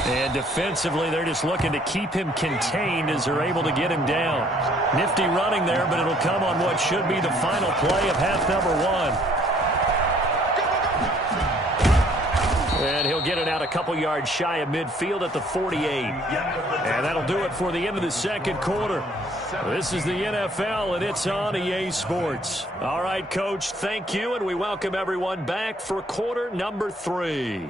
And defensively, they're just looking to keep him contained as they're able to get him down. Nifty running there, but it'll come on what should be the final play of half number 1. And he'll get it out a couple yards shy of midfield at the 48. And that'll do it for the end of the 2nd quarter. This is the NFL, and it's on EA Sports. All right, Coach, thank you, and we welcome everyone back for quarter number 3.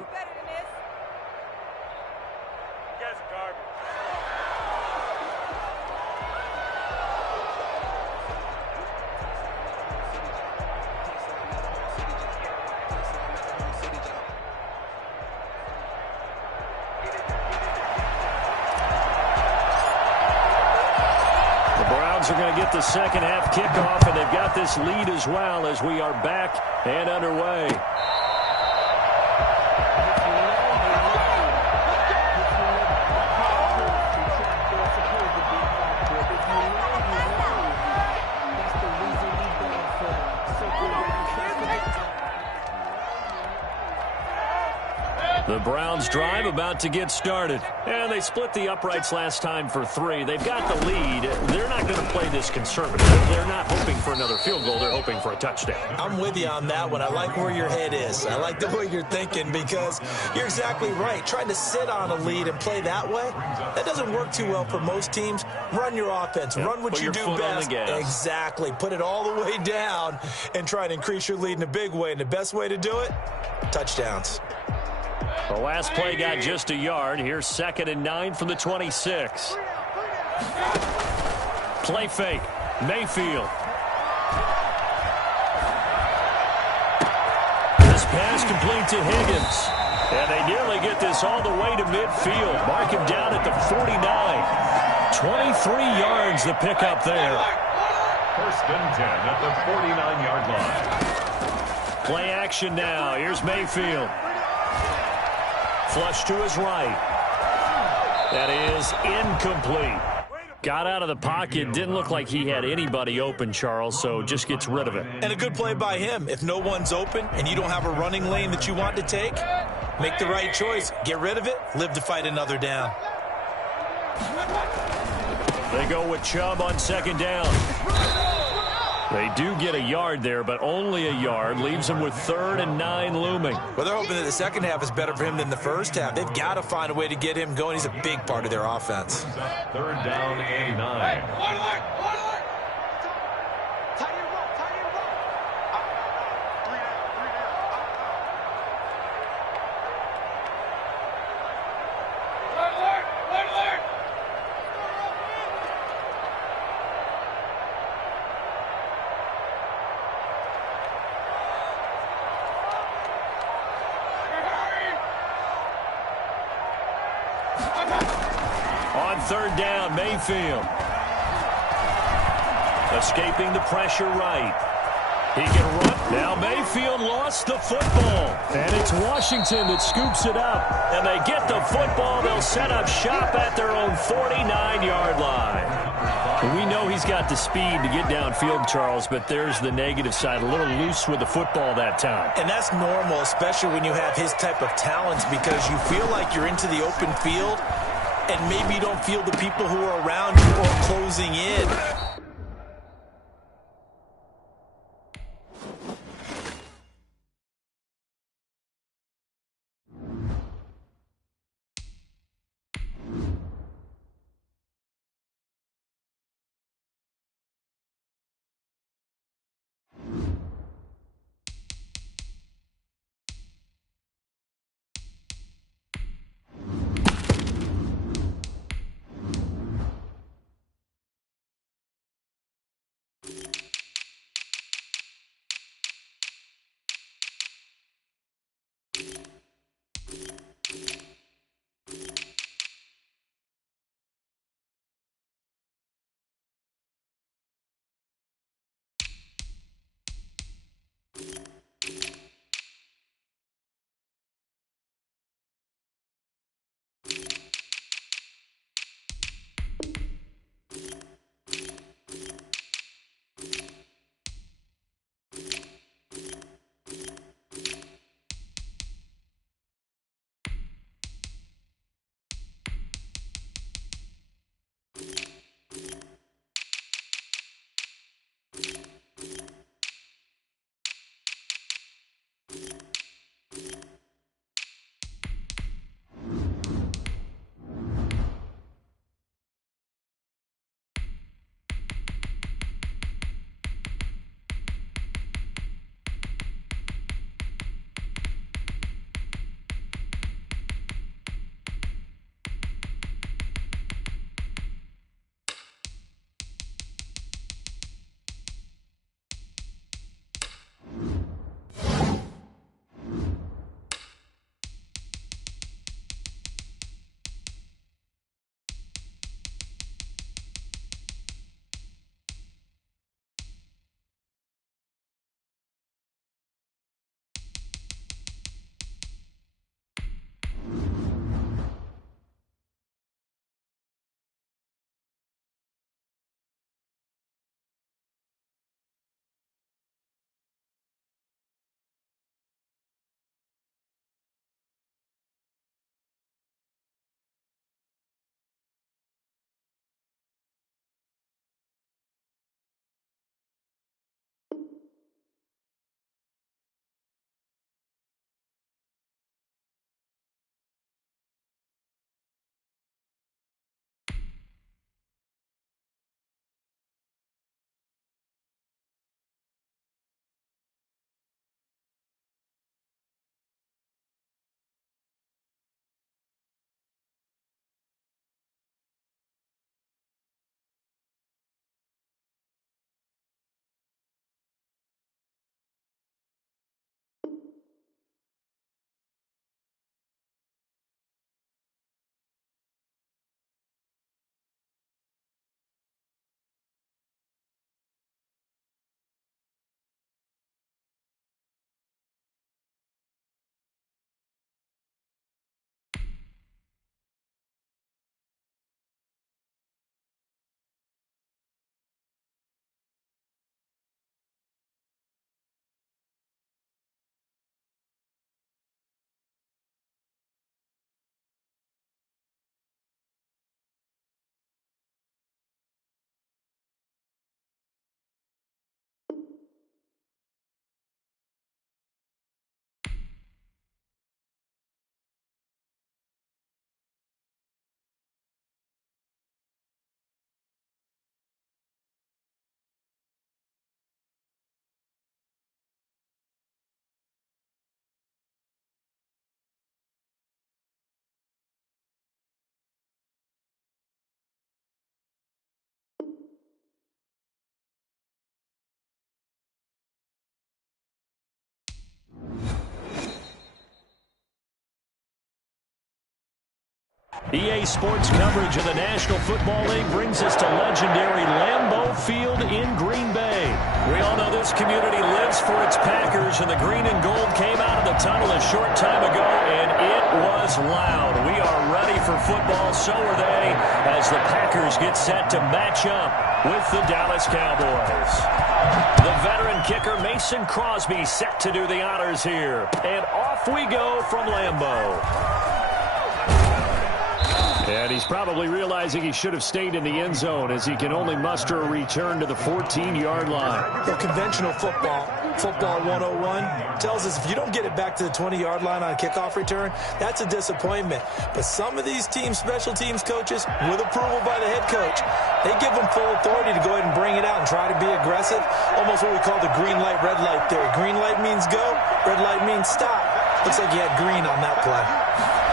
Are going to get the 2nd half kickoff, and they've got this lead as well as we are back and underway. The Browns drive about to get started. And they split the uprights last time for 3. They've got the lead. They're not going to play this conservative. They're not hoping for another field goal. They're hoping for a touchdown. I'm with you on that one. I like where your head is. I like the way you're thinking because you're exactly right. Trying to sit on a lead and play that way, that doesn't work too well for most teams. Run your offense. Run what you do best. Exactly. Put it all the way down and try to increase your lead in a big way. And the best way to do it, touchdowns. The last play got just a yard. Here's 2nd and 9 from the 26. Play fake. Mayfield. This pass complete to Higgins. And they nearly get this all the way to midfield. Mark him down at the 49. 23 yards the pickup there. 1st and 10 at the 49-yard line. Play action now. Here's Mayfield. Flush to his right. That is incomplete. Got out of the pocket. Didn't look like he had anybody open, Charles, so just gets rid of it. And a good play by him. If no one's open and you don't have a running lane that you want to take, make the right choice. Get rid of it. Live to fight another down. They go with Chubb on 2nd down. They do get a yard there, but only a yard. Leaves them with 3rd and 9 looming. Well, they're hoping that the 2nd half is better for him than the 1st half. They've got to find a way to get him going. He's a big part of their offense. 3rd down and 9. on third down, Mayfield. Escaping the pressure right. He can run. Now Mayfield lost the football. And it's Washington that scoops it up. And they get the football. They'll set up shop at their own 49-yard line. We know he's got the speed to get downfield, Charles, but there's the negative side. A little loose with the football that time. And that's normal, especially when you have his type of talents, because you feel like you're into the open field and maybe you don't feel the people who are around you or closing in. EA Sports coverage of the National Football League brings us to legendary Lambeau Field in Green Bay. We all know this community lives for its Packers, and the green and gold came out of the tunnel a short time ago, and it was loud. We are ready for football, so are they, as the Packers get set to match up with the Dallas Cowboys. The veteran kicker Mason Crosby set to do the honors here, and off we go from Lambeau. And he's probably realizing he should have stayed in the end zone as he can only muster a return to the 14-yard line. Well, conventional football 101, tells us if you don't get it back to the 20-yard line on a kickoff return, that's a disappointment. But some of these special teams coaches, with approval by the head coach, they give them full authority to go ahead and bring it out and try to be aggressive. Almost what we call the green light, red light theory. Green light means go, red light means stop. Looks like you had green on that play.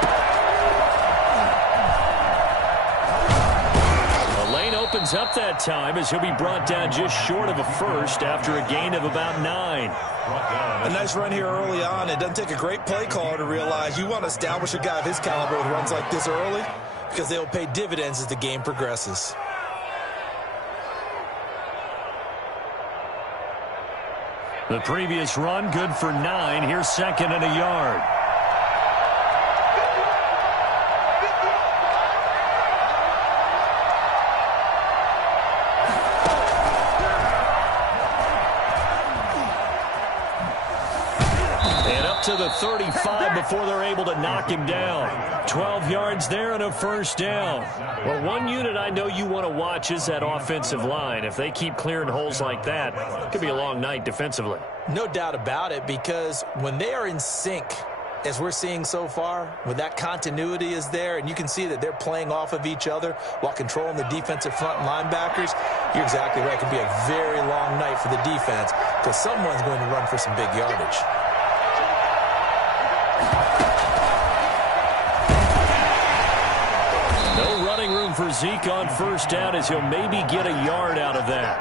Opens up that time as he'll be brought down just short of a first after a gain of about 9. A nice run here early on. It doesn't take a great play caller to realize you want to establish a guy of his caliber with runs like this early because they'll pay dividends as the game progresses. The previous run good for 9. Here's second and a yard. To the 35 before they're able to knock him down. 12 yards there and a first down. Well, one unit I know you want to watch is that offensive line. If they keep clearing holes like that, it could be a long night defensively. No doubt about it, because when they are in sync, as we're seeing so far, when that continuity is there and you can see that they're playing off of each other while controlling the defensive front linebackers, you're exactly right. It could be a very long night for the defense because someone's going to run for some big yardage. No running room for Zeke on first down as he'll maybe get a yard out of that.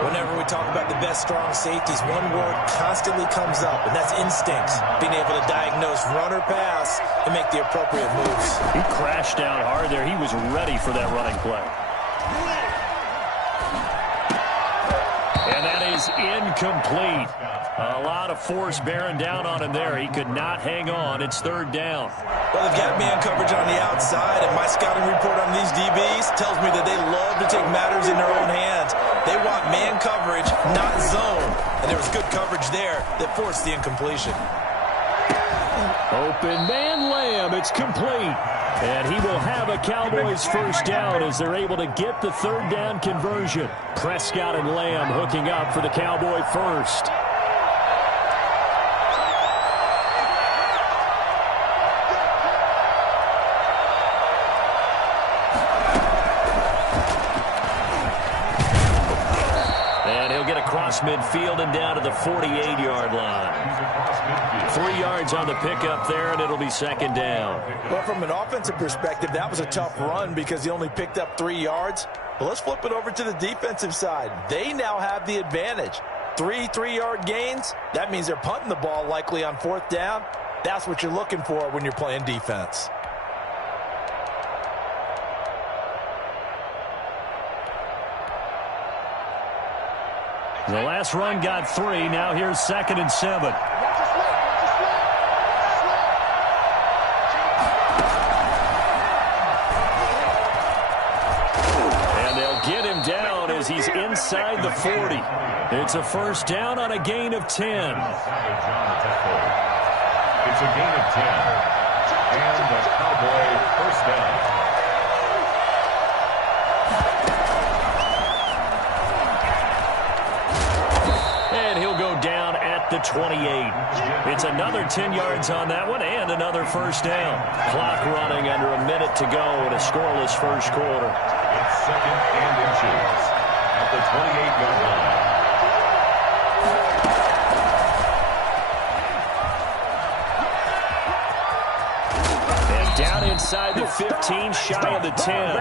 Whenever we talk about the best strong safeties, one word constantly comes up, and that's instincts. Being able to diagnose run or pass and make the appropriate moves. He crashed down hard there. He was ready for that running play. And that is incomplete. A lot of force bearing down on him there. He could not hang on. It's third down. Well, they've got man coverage on the outside, and my scouting report on these DBs tells me that they love to take matters in their own hands. They want man coverage, not zone. And there was good coverage there that forced the incompletion. Open man Lamb. It's complete. And he will have a Cowboys first down as they're able to get the third down conversion. Prescott and Lamb hooking up for the Cowboy first. Across midfield and down to the 48-yard line. 3 yards on the pickup there, and it'll be second down. Well, from an offensive perspective, that was a tough run because he only picked up 3 yards. But let's flip it over to the defensive side. They now have the advantage. 3 3-yard gains. That means they're punting the ball likely on fourth down. That's what you're looking for when you're playing defense. The last run got 3. Now here's second and 7. And they'll get him down as he's inside the 40. It's a first down on a gain of 10. It's a gain of 10. And the Cowboy first down. Down at the 28. It's another 10 yards on that one and another first down. Clock running under a minute to go in a scoreless first quarter. It's second and inches at the 28-yard line. And down inside the 15, shy of the 10.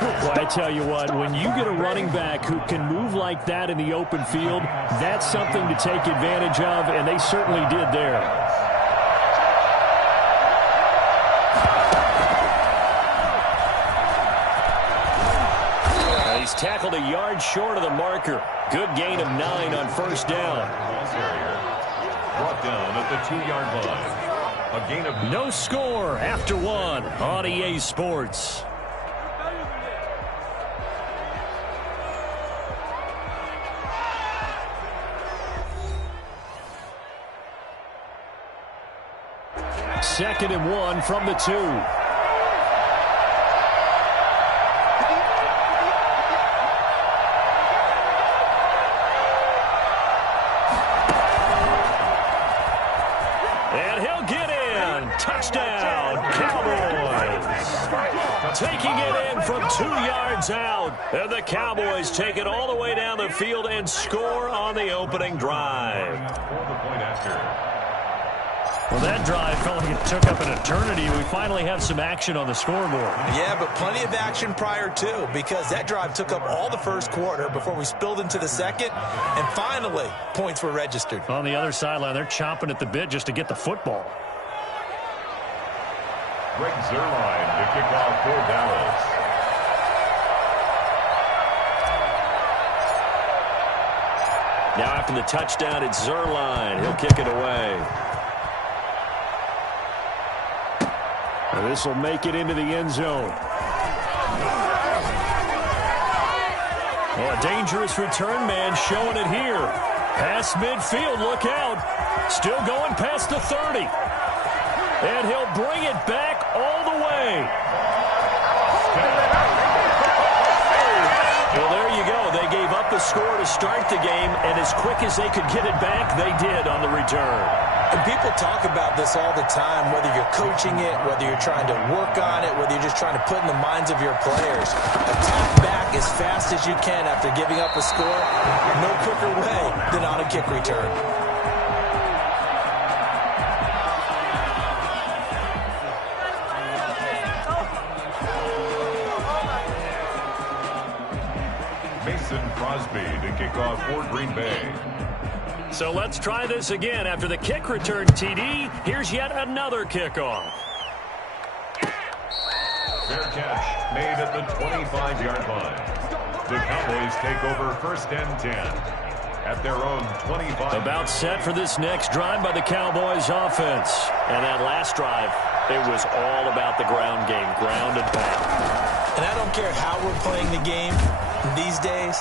Well, I tell you what, when you get a running back who can move like that in the open field, that's something to take advantage of, and they certainly did there. tackled a yard short of the marker. Good gain of 9 on first down. Brought down at the 2-yard line. A gain of no score after 1 on EA Sports. Second and 1 from the 2. And he'll get in. Touchdown, Cowboys. Taking it in from 2 yards out. And the Cowboys take it all the way down the field and score on the opening drive. Well, that drive felt like it took up an eternity. We finally have some action on the scoreboard. Yeah, but plenty of action prior to, because that drive took up all the first quarter before we spilled into the second, and finally, points were registered. On the other sideline, they're chomping at the bit just to get the football. Greg Zuerlein to kick off for Dallas. Now after the touchdown, it's Zuerlein. He'll kick it away. And this will make it into the end zone. Oh, a dangerous return man showing it here. Past midfield, look out. Still going past the 30. And he'll bring it back all the way. Well, there you go. They gave up the score to start the game, and as quick as they could get it back, they did on the return. And people talk about this all the time, whether you're coaching it, whether you're trying to work on it, whether you're just trying to put in the minds of your players. Attack back as fast as you can after giving up a score. No quicker way than on a kick return. Mason Crosby to kick off for Green Bay. So let's try this again. After the kick return TD, here's yet another kickoff. Fair catch made at the 25-yard line. The Cowboys take over first and 10 at their own 25. About set for this next drive by the Cowboys offense. And that last drive, it was all about the ground game, ground and pound. And I don't care how we're playing the game these days,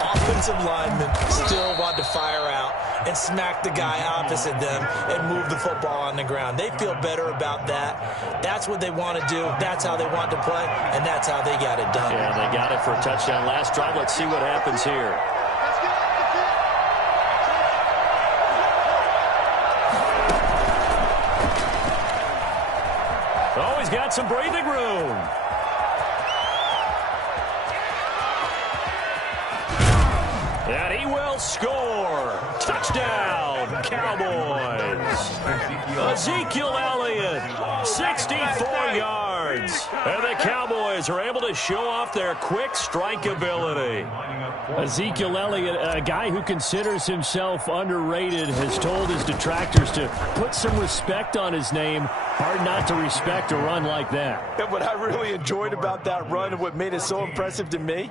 offensive linemen still want to fire out and smack the guy opposite them and move the football on the ground. They feel better about that. That's what they want to do. That's how they want to play, and that's how they got it done. Yeah, they got it for a touchdown last drive. Let's see what happens here. Oh, he's got some breathing room. And he will score. Touchdown, Cowboys. Ezekiel Elliott, 64 yards. And the Cowboys are able to show off their quick strike ability. Ezekiel Elliott, a guy who considers himself underrated, has told his detractors to put some respect on his name. Hard not to respect a run like that. And what I really enjoyed about that run and what made it so impressive to me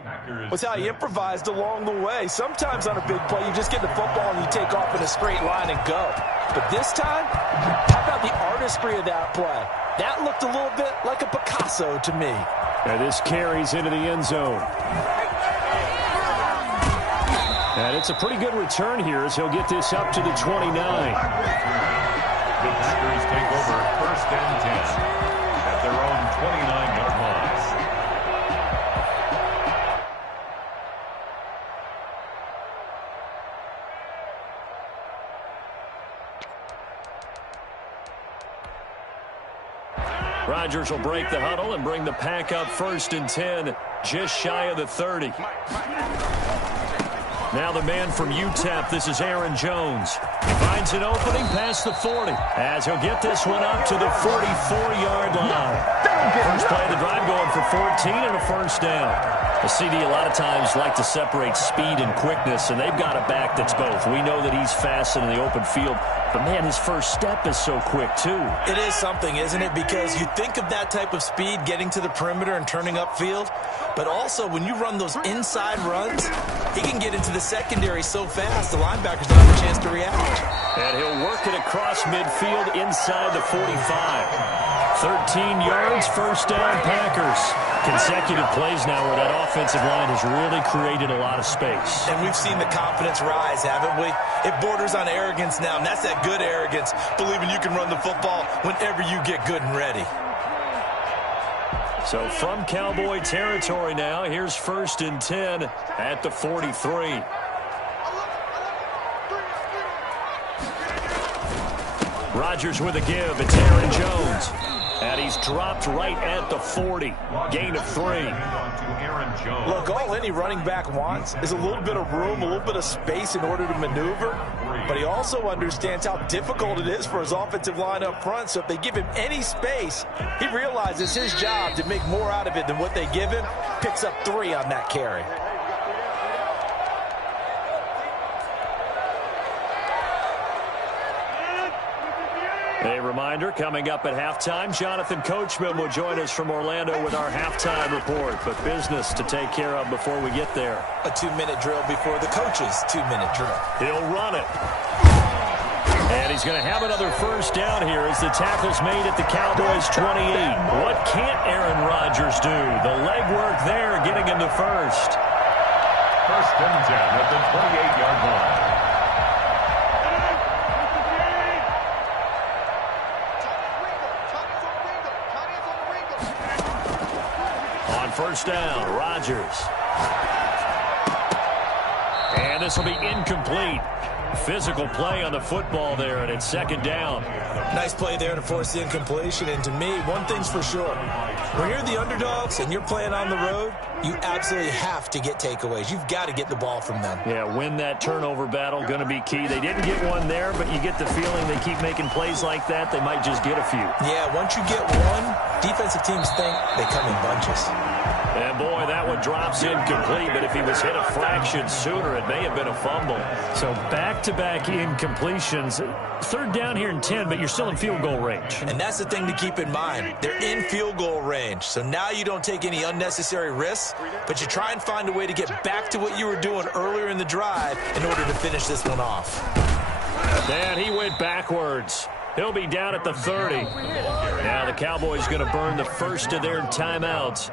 was how he improvised along the way. Sometimes on a big play, you just get the football and you take off in a straight line and go. But this time, how about the artistry of that play? That looked a little bit like a Picasso to me. And this carries into the end zone. And it's a pretty good return here as he'll get this up to the 29. The Packers take over first and 10 at their own 29-yard line. Rodgers will break the huddle and bring the pack up first and 10, just shy of the 30. Now the man from UTEP, this is Aaron Jones. He finds an opening past the 40 as he'll get this one up to the 44-yard line. First play of the drive going for 14 and a first down. The CD a lot of times like to separate speed and quickness, and they've got a back that's both. We know that he's fast in the open field, but, man, his first step is so quick, too. It is something, isn't it? Because you think of that type of speed getting to the perimeter and turning upfield, but also when you run those inside runs, he can get into the secondary so fast the linebackers don't have a chance to react. And he'll work it across midfield inside the 45. 13 yards, first down, Packers. Consecutive plays now where that offensive line has really created a lot of space. And we've seen the confidence rise, haven't we? It borders on arrogance now, and that's that good arrogance, believing you can run the football whenever you get good and ready. So from Cowboy territory now, here's 1st and 10 at the 43. Rodgers with a give. It's Aaron Jones. And he's dropped right at the 40. Gain of 3. Look, all any running back wants is a little bit of room, a little bit of space in order to maneuver. But he also understands how difficult it is for his offensive line up front. So if they give him any space, he realizes his job to make more out of it than what they give him. Picks up 3 on that carry. A reminder, coming up at halftime, Jonathan Coachman will join us from Orlando with our halftime report. But business to take care of before we get there. A 2-minute drill before the coach's 2-minute drill. He'll run it. And he's going to have another first down here as the tackle's made at the Cowboys' 28. What can't Aaron Rodgers do? The legwork there getting him to first. First and 10 at the 28-yard line. First down, Rodgers. And this will be incomplete. Physical play on the football there, and it's 2nd down. Nice play there to force the incompletion. And to me, one thing's for sure. When you're the underdogs and you're playing on the road, you absolutely have to get takeaways. You've got to get the ball from them. Yeah, win that turnover battle, going to be key. They didn't get one there, but you get the feeling they keep making plays like that, they might just get a few. Yeah, once you get one, defensive teams think they come in bunches. And, boy, that one drops incomplete, but if he was hit a fraction sooner, it may have been a fumble. So back-to-back incompletions. 3rd down here and 10, but you're still in field goal range. And that's the thing to keep in mind. They're in field goal range. So now you don't take any unnecessary risks, but you try and find a way to get back to what you were doing earlier in the drive in order to finish this one off. And he went backwards. He'll be down at the 30. Now the Cowboys going to burn the first of their timeouts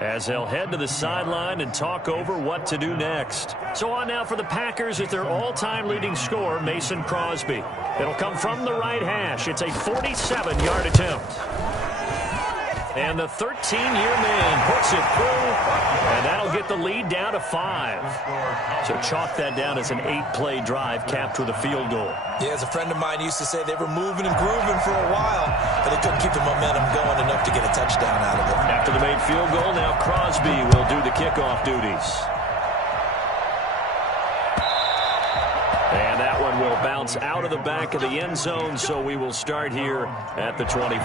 as they'll head to the sideline and talk over what to do next. So on now for the Packers at their all-time leading scorer, Mason Crosby. It'll come from the right hash. It's a 47-yard attempt. And the 13-year man puts it through, and that'll get the lead down to 5. So chalk that down as an 8-play drive capped with a field goal. Yeah, as a friend of mine used to say, they were moving and grooving for a while, but they couldn't keep the momentum going enough to get a touchdown out of it. After the made field goal, now Crosby will do the kickoff duties. And that one will bounce out of the back of the end zone, so we will start here at the 25.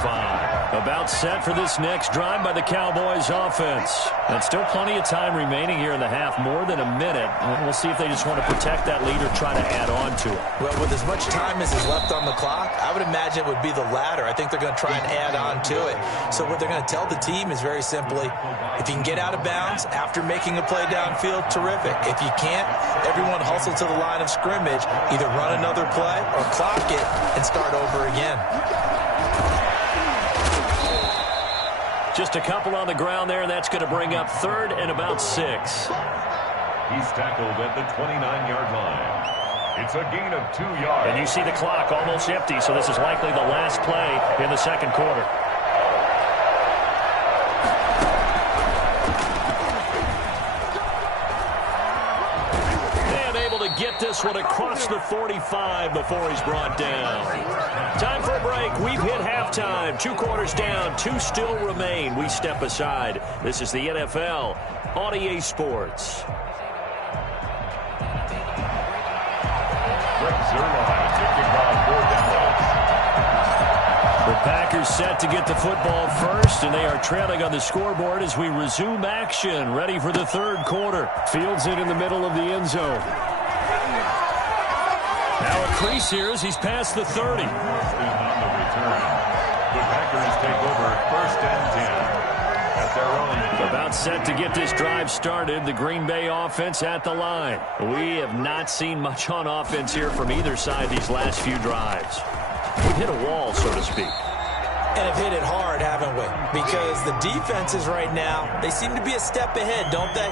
About set for this next drive by the Cowboys offense. And still plenty of time remaining here in the half, more than a minute. We'll see if they just want to protect that lead or try to add on to it. Well, with as much time as is left on the clock, I would imagine it would be the latter. I think they're going to try and add on to it. So what they're going to tell the team is very simply, if you can get out of bounds after making a play downfield, terrific. If you can't, everyone hustle to the line of scrimmage, either run another play or clock it and start over again. Just a couple on the ground there, and that's going to bring up 3rd and about 6. He's tackled at the 29-yard line. It's a gain of 2 yards. And you see the clock almost empty, so this is likely the last play in the 2nd quarter. Get this one across the 45 before he's brought down. Time for a break. We've hit halftime. 2 quarters down. 2 still remain. We step aside. This is the NFL on EA Sports. Packers set to get the football first, and they are trailing on the scoreboard as we resume action, ready for the third quarter. Fields it in the middle of the end zone. Now a crease here as he's past the 30. On the return. The Packers take over 1st and 10 at their own. About set to get this drive started, the Green Bay offense at the line. We have not seen much on offense here from either side these last few drives. We've hit a wall, so to speak. And have hit it hard, haven't we? Because the defenses right now, they seem to be a step ahead, don't they?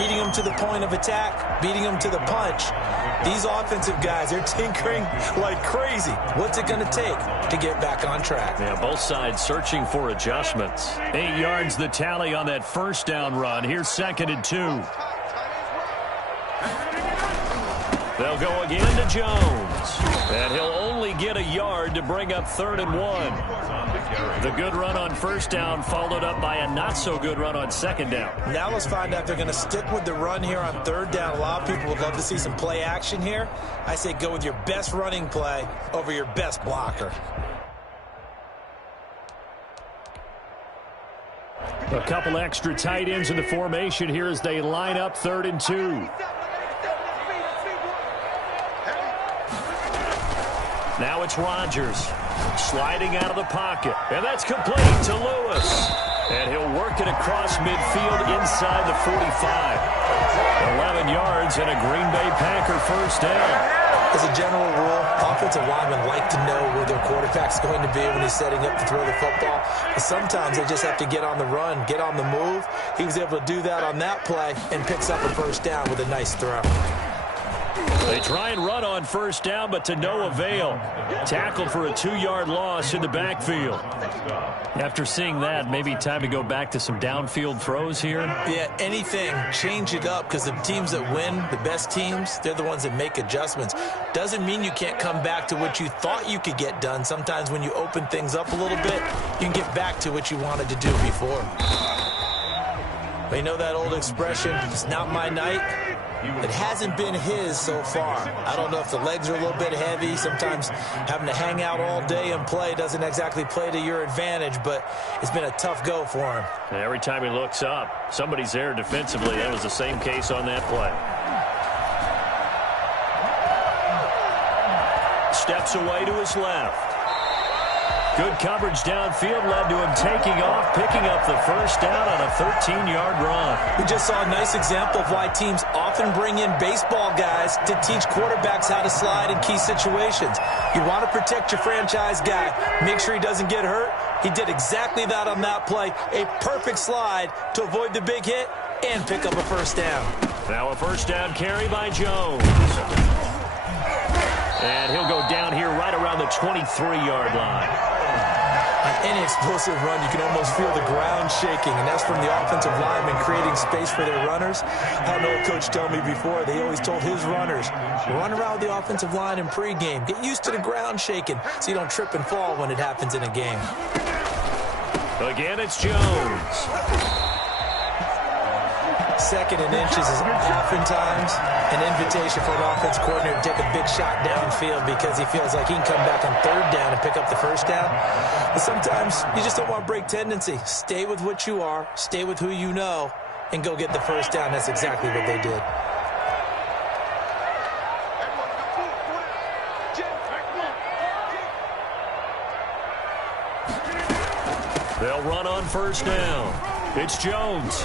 Beating them to the point of attack, beating them to the punch. These offensive guys, they're tinkering like crazy. What's it going to take to get back on track? Yeah, both sides searching for adjustments. 8 yards the tally on that first down run. Here's 2nd and 2. They'll go again to Jones. And he'll only get a yard to bring up 3rd and 1. The good run on first down followed up by a not-so-good run on 2nd down. Now let's find out if they're going to stick with the run here on 3rd down. A lot of people would love to see some play action here. I say go with your best running play over your best blocker. A couple extra tight ends in the formation here as they line up 3rd and 2. Now it's Rodgers sliding out of the pocket. And that's complete to Lewis. And he'll work it across midfield inside the 45. 11 yards and a Green Bay Packer first down. As a general rule, offensive linemen like to know where their quarterback's going to be when he's setting up to throw the football. But sometimes they just have to get on the run, get on the move. He was able to do that on that play and picks up a first down with a nice throw. They try and run on first down, but to no avail. Tackled for a 2-yard loss in the backfield. After seeing that, maybe time to go back to some downfield throws here. Yeah, anything. Change it up because the teams that win, the best teams, they're the ones that make adjustments. Doesn't mean you can't come back to what you thought you could get done. Sometimes when you open things up a little bit, you can get back to what you wanted to do before. But you know that old expression, it's not my night? It hasn't been his so far. I don't know if the legs are a little bit heavy. Sometimes having to hang out all day and play doesn't exactly play to your advantage, but it's been a tough go for him. And every time he looks up, somebody's there defensively. That was the same case on that play. Steps away to his left. Good coverage downfield led to him taking off, picking up the first down on a 13-yard run. We just saw a nice example of why teams often bring in baseball guys to teach quarterbacks how to slide in key situations. You want to protect your franchise guy. Make sure he doesn't get hurt. He did exactly that on that play. A perfect slide to avoid the big hit and pick up a first down. Now a first down carry by Jones. And he'll go down here right around the 23-yard line. On any explosive run, you can almost feel the ground shaking, and that's from the offensive linemen creating space for their runners. I had an old coach tell me before, they always told his runners, run around the offensive line in pregame. Get used to the ground shaking so you don't trip and fall when it happens in a game. Again, it's Jones. 2nd and inches is oftentimes an invitation for an offense coordinator to take a big shot downfield because he feels like he can come back on 3rd down and pick up the first down. But sometimes you just don't want to break tendency. Stay with what you are, stay with who you know, and go get the first down. That's exactly what they did. They'll run on first down. It's Jones.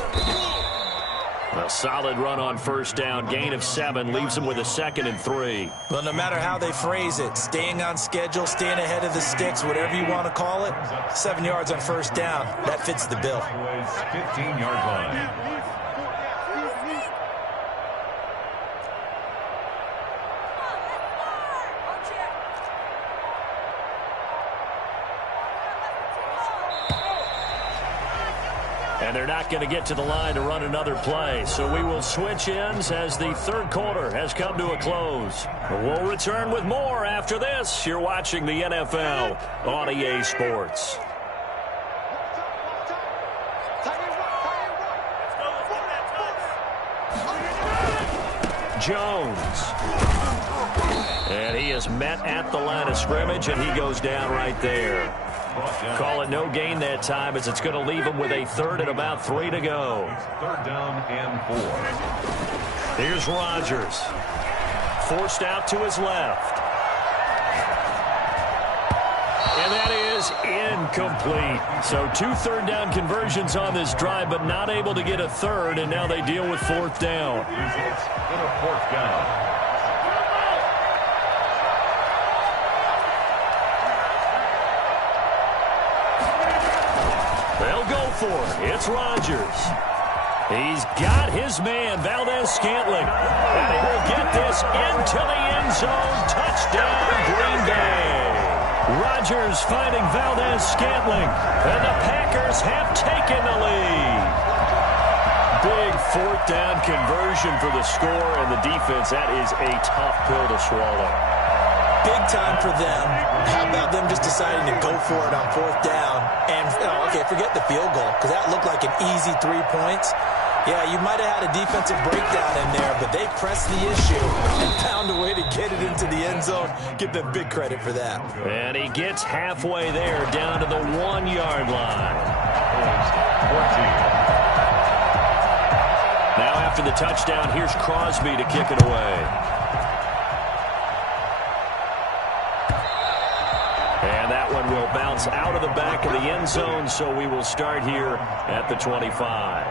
A solid run on first down. Gain of 7 leaves them with a 2nd and 3. Well, no matter how they phrase it, staying on schedule, staying ahead of the sticks, whatever you want to call it, 7 yards on first down, that fits the bill. 15-yard line. And they're not going to get to the line to run another play. So we will switch ends as the third quarter has come to a close. We'll return with more after this. You're watching the NFL on EA Sports. Jones. And he is met at the line of scrimmage, and he goes down right there. Call it no gain that time, as it's going to leave him with a third and about 3 to go. Third down and 4. Here's Rodgers. Forced out to his left. And that is incomplete. So 2 third down conversions on this drive, but not able to get a third, and now they deal with 4th down. Results in a 4th down. They'll go for it. It's Rodgers. He's got his man, Valdez-Scantling. And he will get this into the end zone. Touchdown, Green Bay. Rodgers finding Valdez-Scantling. And the Packers have taken the lead. Big 4th down conversion for the score, and the defense, that is a tough pill to swallow. Big time for them. How about them just deciding to go for it on 4th down? And, okay, forget the field goal, because that looked like an easy 3 points. Yeah, you might have had a defensive breakdown in there, but they pressed the issue and found a way to get it into the end zone. Give them big credit for that. And he gets halfway there, down to the 1-yard line. 14. Now after the touchdown, here's Crosby to kick it away. And that one will bounce out of the back of the end zone, so we will start here at the 25.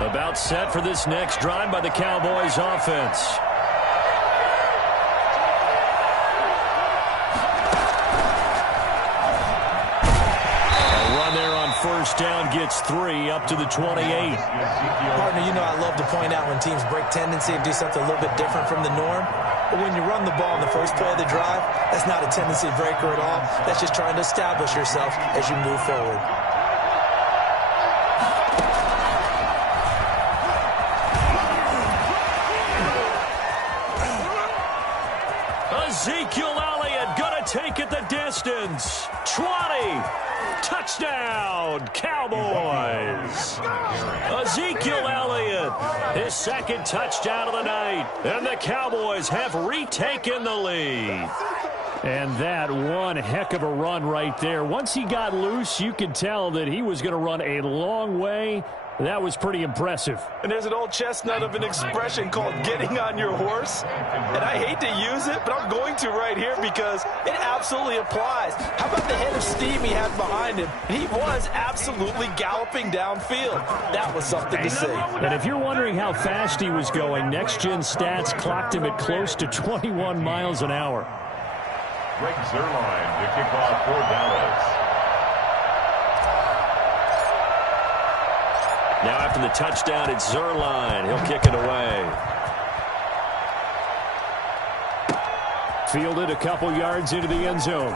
About set for this next drive by the Cowboys offense. First down gets 3 up to the 28. Partner, you know I love to point out when teams break tendency and do something a little bit different from the norm. But when you run the ball in the first play of the drive, that's not a tendency breaker at all. That's just trying to establish yourself as you move forward. Ezekiel Elliott gonna take it the distance. 20. Touchdown, Cowboys. Ezekiel Elliott, his 2nd touchdown of the night. And the Cowboys have retaken the lead. And that one heck of a run right there. Once he got loose, you could tell that he was going to run a long way. That was pretty impressive. And there's an old chestnut of an expression called getting on your horse. And I hate to use it, but I'm going to right here because it absolutely applies. How about the head of steam he had behind him? He was absolutely galloping downfield. That was something to see. And if you're wondering how fast he was going, next-gen stats clocked him at close to 21 miles an hour. Greg Zuerlein to kick off for Dallas. Now after the touchdown, it's Zuerlein. He'll kick it away. Fielded a couple yards into the end zone.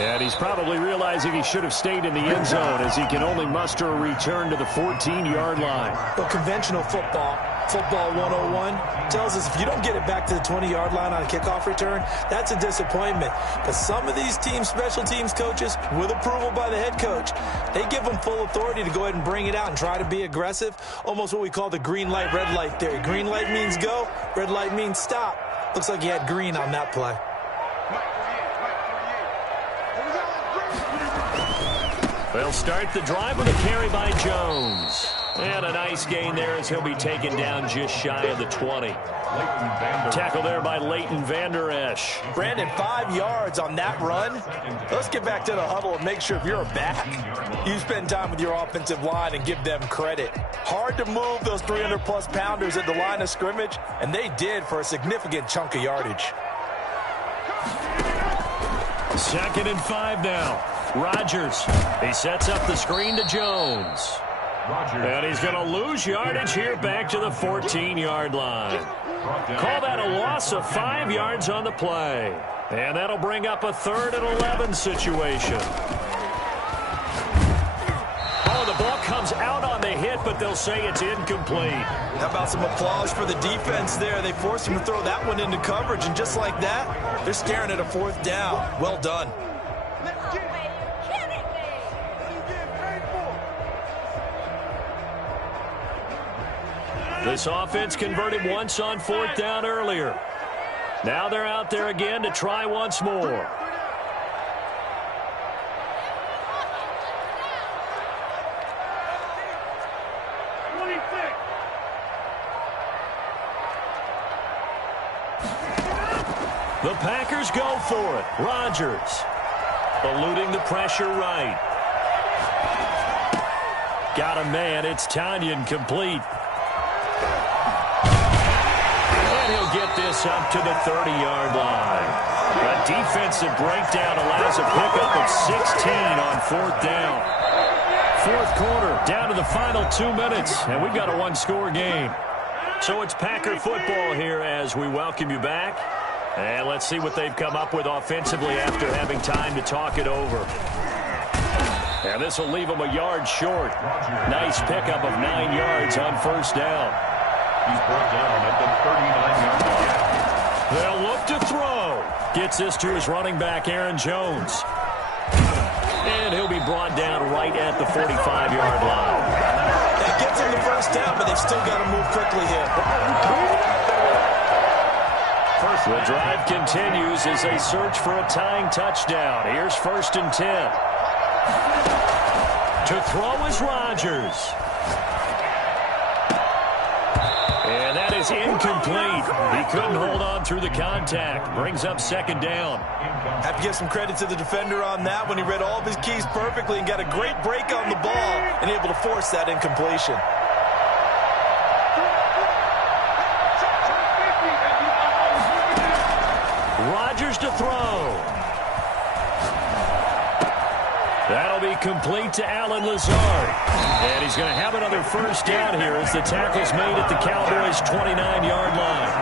And he's probably realizing he should have stayed in the end zone as he can only muster a return to the 14-yard line. But conventional football 101, tells us if you don't get it back to the 20-yard line on a kickoff return, that's a disappointment. Because some of these team special teams coaches, with approval by the head coach, they give them full authority to go ahead and bring it out and try to be aggressive. Almost what we call the green light, red light theory. Green light means go, red light means stop. Looks like he had green on that play. They'll start the drive with a carry by Jones. And a nice gain there as he'll be taken down just shy of the 20. Tackle there by Leighton Vander Esch. Brandon, 5 yards on that run. Let's get back to the huddle and make sure if you're a back, you spend time with your offensive line and give them credit. Hard to move those 300-plus pounders at the line of scrimmage, and they did for a significant chunk of yardage. 2nd and 5 now. Rodgers, he sets up the screen to Jones. And he's going to lose yardage here back to the 14-yard line. Call that a loss of 5 yards on the play. And that'll bring up a 3rd and 11 situation. Oh, the ball comes comes out on the hit, but they'll say it's incomplete. How about some applause for the defense there? They forced him to throw that one into coverage, and just like that, they're staring at a 4th down. Well done. This offense converted once on 4th down earlier. Now they're out there again to try once more. The Packers go for it. Rodgers eluding the pressure right. Got a man. It's Tanyan complete. And he'll get this up to the 30-yard line. A defensive breakdown allows a pickup of 16 on 4th down. 4th quarter, down to the final 2 minutes, and we've got a one-score game. So it's Packer football here as we welcome you back. And let's see what they've come up with offensively after having time to talk it over. And this will leave them a yard short. Nice pickup of 9 yards on 1st down. He's brought down at the 39-yard line. They'll look to throw. Gets this to his running back, Aaron Jones. And he'll be brought down right at the 45-yard line. That gets him the 1st down, but they've still got to move quickly here. The drive continues as they search for a tying touchdown. Here's 1st and 10. To throw is Rodgers. And that is incomplete. He couldn't hold on through the contact. Brings up 2nd down. Have to give some credit to the defender on that when he read all of his keys perfectly and got a great break on the ball and able to force that incompletion. Rodgers to throw. That'll be complete to Allen Lazard. And he's going to have another 1st down here as the tackle's made at the Cowboys' 29-yard line.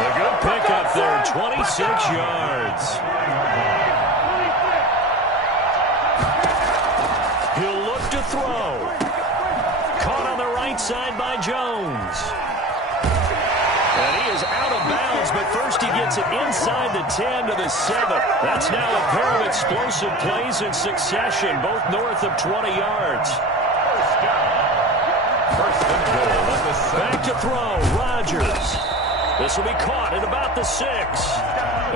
A good pickup there, 26 yards. He'll look to throw. Caught on the right side by Jones. And he is out of bounds, but first he gets it inside the 10 to the 7. That's now a pair of explosive plays in succession, both north of 20 yards. First and goal at the 7. Back to throw, Rodgers. This will be caught at about the 6.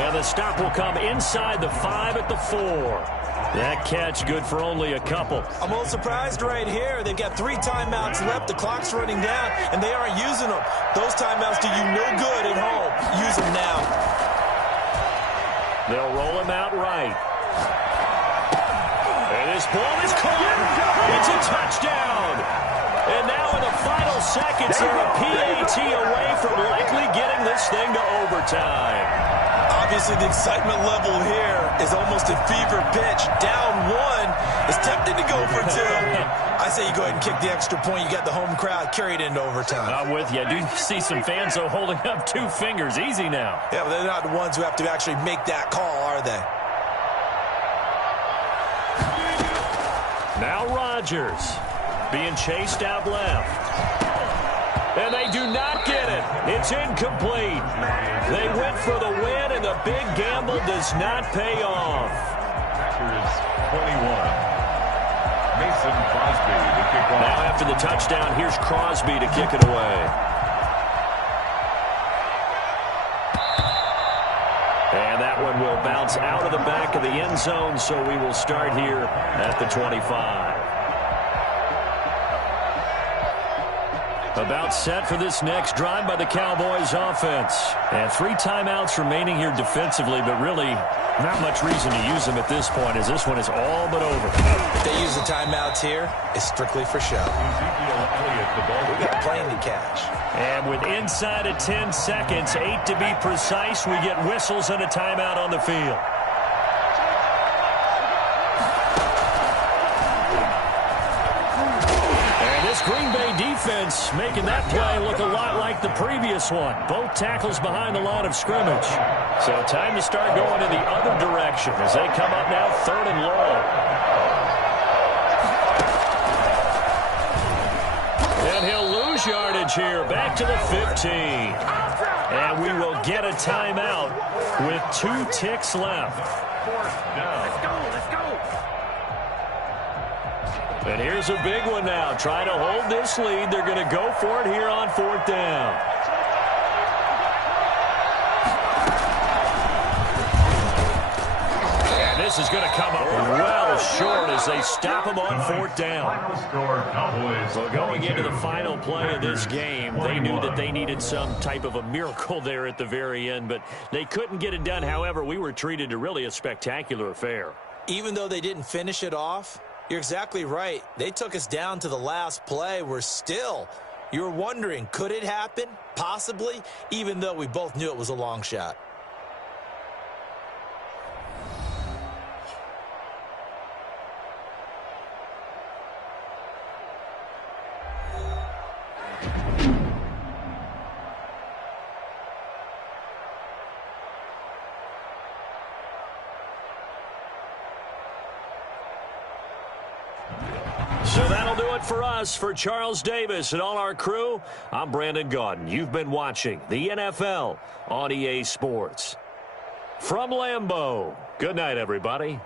And the stop will come inside the 5 at the 4. That catch good for only a couple. I'm a little surprised right here. They've got 3 timeouts left. The clock's running down, and they aren't using them. Those timeouts do you no good at home. Use them now. They'll roll him out right. And this ball is caught. It's a touchdown. And now in the final seconds, they're a PAT away from likely getting this thing to overtime. Obviously, the excitement level here is almost at fever pitch. Down 1 is tempted to go for 2. I say you go ahead and kick the extra point. You got the home crowd, carry it into overtime. I'm with you. I do see some fans, though, holding up 2 fingers. Easy now. Yeah, but they're not the ones who have to actually make that call, are they? Now Rodgers being chased out left. And they do not get it. It's incomplete. They went for the win, and the big gamble does not pay off. Packers 21. Mason Crosby to kick off. Now after the touchdown, here's Crosby to kick it away. And that one will bounce out of the back of the end zone, so we will start here at the 25. About set for this next drive by the Cowboys offense. And 3 timeouts remaining here defensively, but really not much reason to use them at this point as this one is all but over. If they use the timeouts here, it's strictly for show. We got plenty to catch. And with inside of 10 seconds, 8 to be precise, we get whistles and a timeout on the field. Green Bay defense making that play look a lot like the previous one. Both tackles behind the line of scrimmage. So time to start going in the other direction as they come up now 3rd and long. lose yardage here. Back to the 15. And we will get a timeout with 2 ticks left. Let's go. And here's a big one now. Trying to hold this lead. They're going to go for it here on 4th down. And this is going to come up well short as they stop him on 4th down. So going into the final play of this game, they knew that they needed some type of a miracle there at the very end, but they couldn't get it done. However, we were treated to really a spectacular affair. Even though they didn't finish it off, you're exactly right. They took us down to the last play. You were wondering, could it happen? Possibly, even though we both knew it was a long shot. So that'll do it for us. For Charles Davis and all our crew, I'm Brandon Gaudin. You've been watching the NFL on EA Sports. From Lambeau, good night, everybody.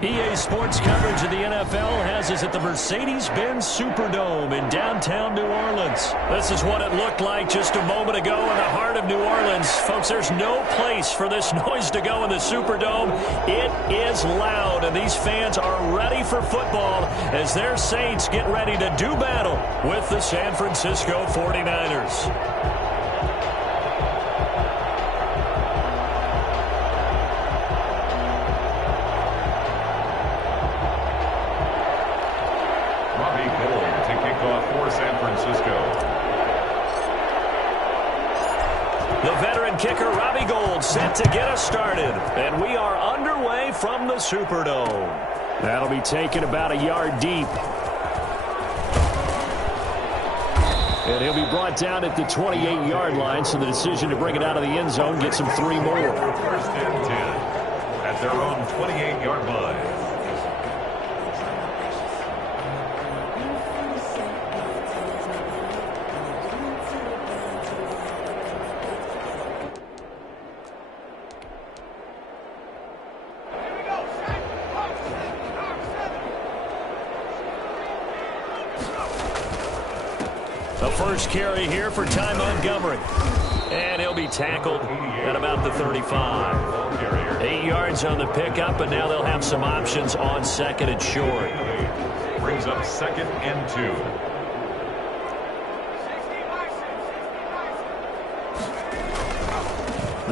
EA Sports coverage of the NFL has us at the Mercedes-Benz Superdome in downtown New Orleans. This is what it looked like just a moment ago in the heart of New Orleans. Folks, there's no place for this noise to go in the Superdome. It is loud, and these fans are ready for football as their Saints get ready to do battle with the San Francisco 49ers. Kicker Robbie Gould set to get us started, and we are underway from the Superdome. That'll be taken about a yard deep. And he'll be brought down at the 28-yard line, so the decision to bring it out of the end zone gets him 3 more. First and 10 at their own 28-yard line. First carry here for Ty Montgomery. And he'll be tackled at about the 35. 8 yards on the pickup, and now they'll have some options on second and short. Brings up second and 2.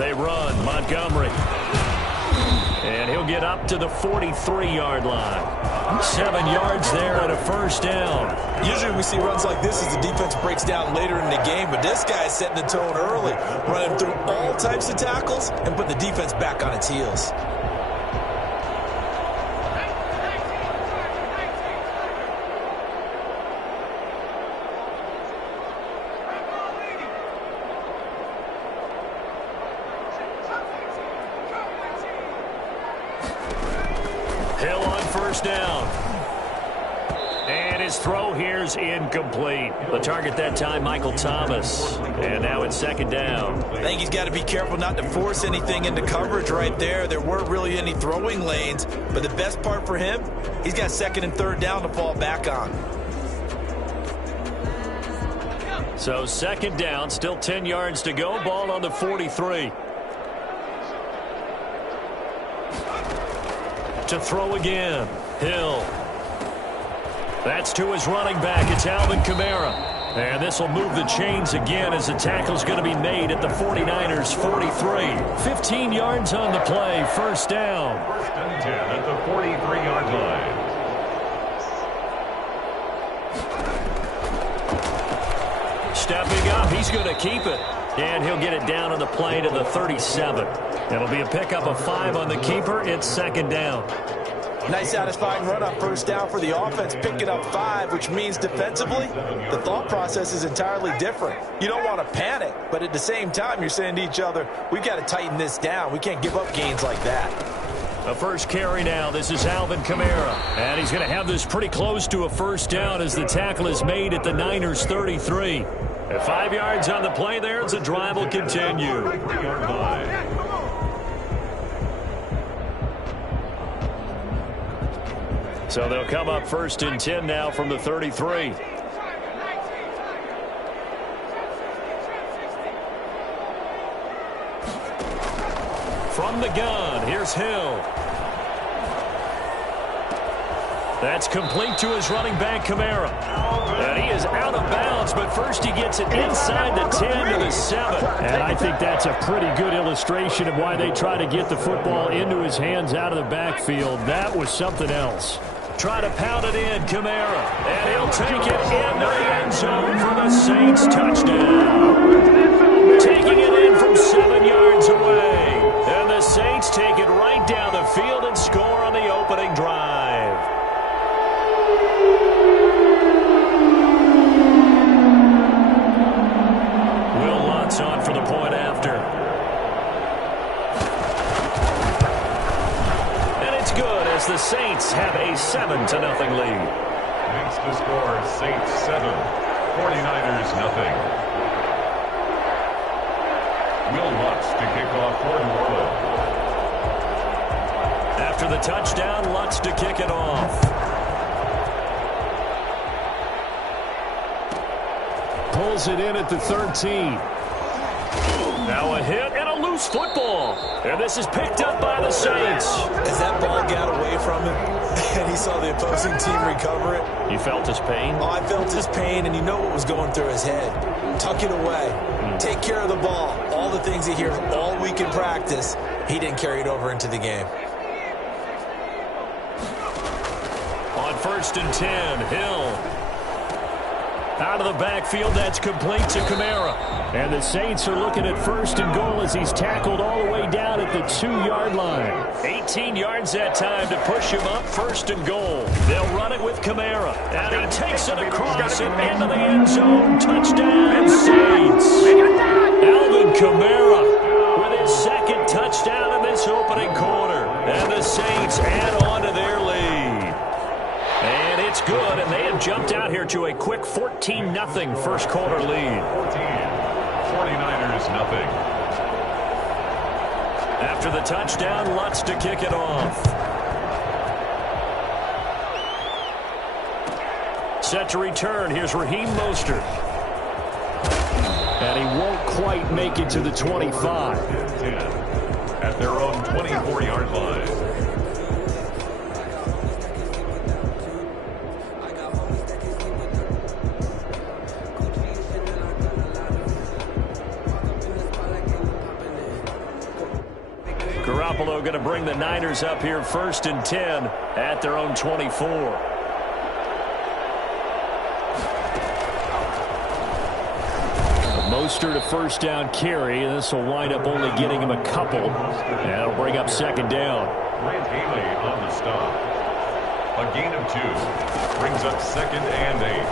They run Montgomery. And he'll get up to the 43-yard line. 7 yards there and a first down. Usually we see runs like this as the defense breaks down later in the game, but this guy is setting the tone early, running through all types of tackles and putting the defense back on its heels. Hill on first down. And his throw here's incomplete. The target that time, Michael Thomas. And now it's second down. I think he's got to be careful not to force anything into coverage right there. There weren't really any throwing lanes, but the best part for him, he's got second and third down to fall back on. So second down, still 10 yards to go. Ball on the 43. To throw again. Hill. That's to his running back. It's Alvin Kamara. And this will move the chains again as the tackle's going to be made at the 49ers' 43. 15 yards on the play. First down. First and 10 at the 43-yard line. Stepping up. He's going to keep it. And he'll get it down on the play to the 37. It'll be a pickup of 5 on the keeper. It's second down. Nice satisfying run on first down for the offense, picking up 5, which means defensively, the thought process is entirely different. You don't want to panic, but at the same time, you're saying to each other, we've got to tighten this down. We can't give up gains like that. A first carry now. This is Alvin Kamara. And he's going to have this pretty close to a first down as the tackle is made at the Niners' 33. At 5 yards on the play there as the drive will continue. So they'll come up first and 10 now from the 33. From the gun, here's Hill. That's complete to his running back, Kamara. And he is out of bounds, but first he gets it inside the 10 to the 7. And I think that's a pretty good illustration of why they try to get the football into his hands out of the backfield. That was something else. Try to pound it in, Kamara. And he'll take it into the end zone for the Saints touchdown. Taking it in from 7 yards away. And the Saints take it right down the field and score on the opening drive. Will Lutz on for the point after. And it's good as the Saints have a 7-0 lead. Makes the score Saints 7, 49ers 0. Will Lutz to kick off for New Orleans. After the touchdown, Lutz to kick it off. Pulls it in at the 13. Now a hit and a loose football. And this is picked up by the Saints. As that ball got away from him and he saw the opposing team recover it. You felt his pain? Oh, I felt his pain, and you know what was going through his head. Tuck it away. Take care of the ball. All the things he hears all week in practice, he didn't carry it over into the game. On 1st and 10, Hill. Out of the backfield, that's complete to Kamara. And the Saints are looking at 1st and goal as he's tackled all the way down at the 2-yard line. 18 yards that time to push him up, 1st and goal. They'll run it with Kamara. And he takes it across and into the end zone. Touchdown, Saints. Alvin Kamara with his 2nd touchdown in this opening quarter. And the Saints add on to their lead. And it's good, and they have jumped out here to a quick 14-0 first quarter lead. 49ers nothing. After the touchdown, Lutz to kick it off. Set to return, here's Raheem Mostert. And he won't quite make it to the 25. 10 at their own 24-yard line. Garoppolo going to bring the Niners up here 1st and 10 at their own 24. Mostert a 1st down carry, and this will wind up only getting him a couple. And it'll bring up 2nd down. Grant Haley on the stop. A gain of 2 brings up 2nd and 8.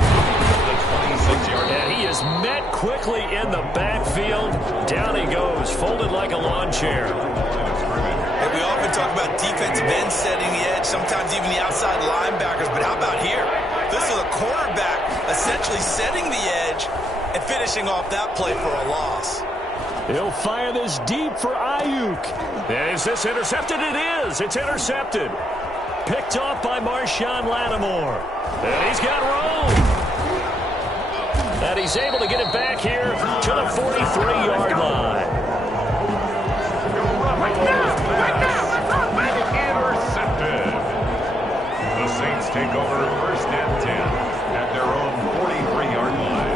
The 26-yard line. And he is met quickly in the backfield. Down he goes, folded like a lawn chair. And we often talk about defensive ends setting the edge, sometimes even the outside linebackers. But how about here? This is a quarterback essentially setting the edge and finishing off that play for a loss. He'll fire this deep for Ayuk. Is this intercepted? It is. It's intercepted. Picked off by Marshawn Lattimore. And he's got room. And he's able to get it back here to the 43-yard line. Intercepted. The Saints take over 1st and 10 at their own 43-yard line.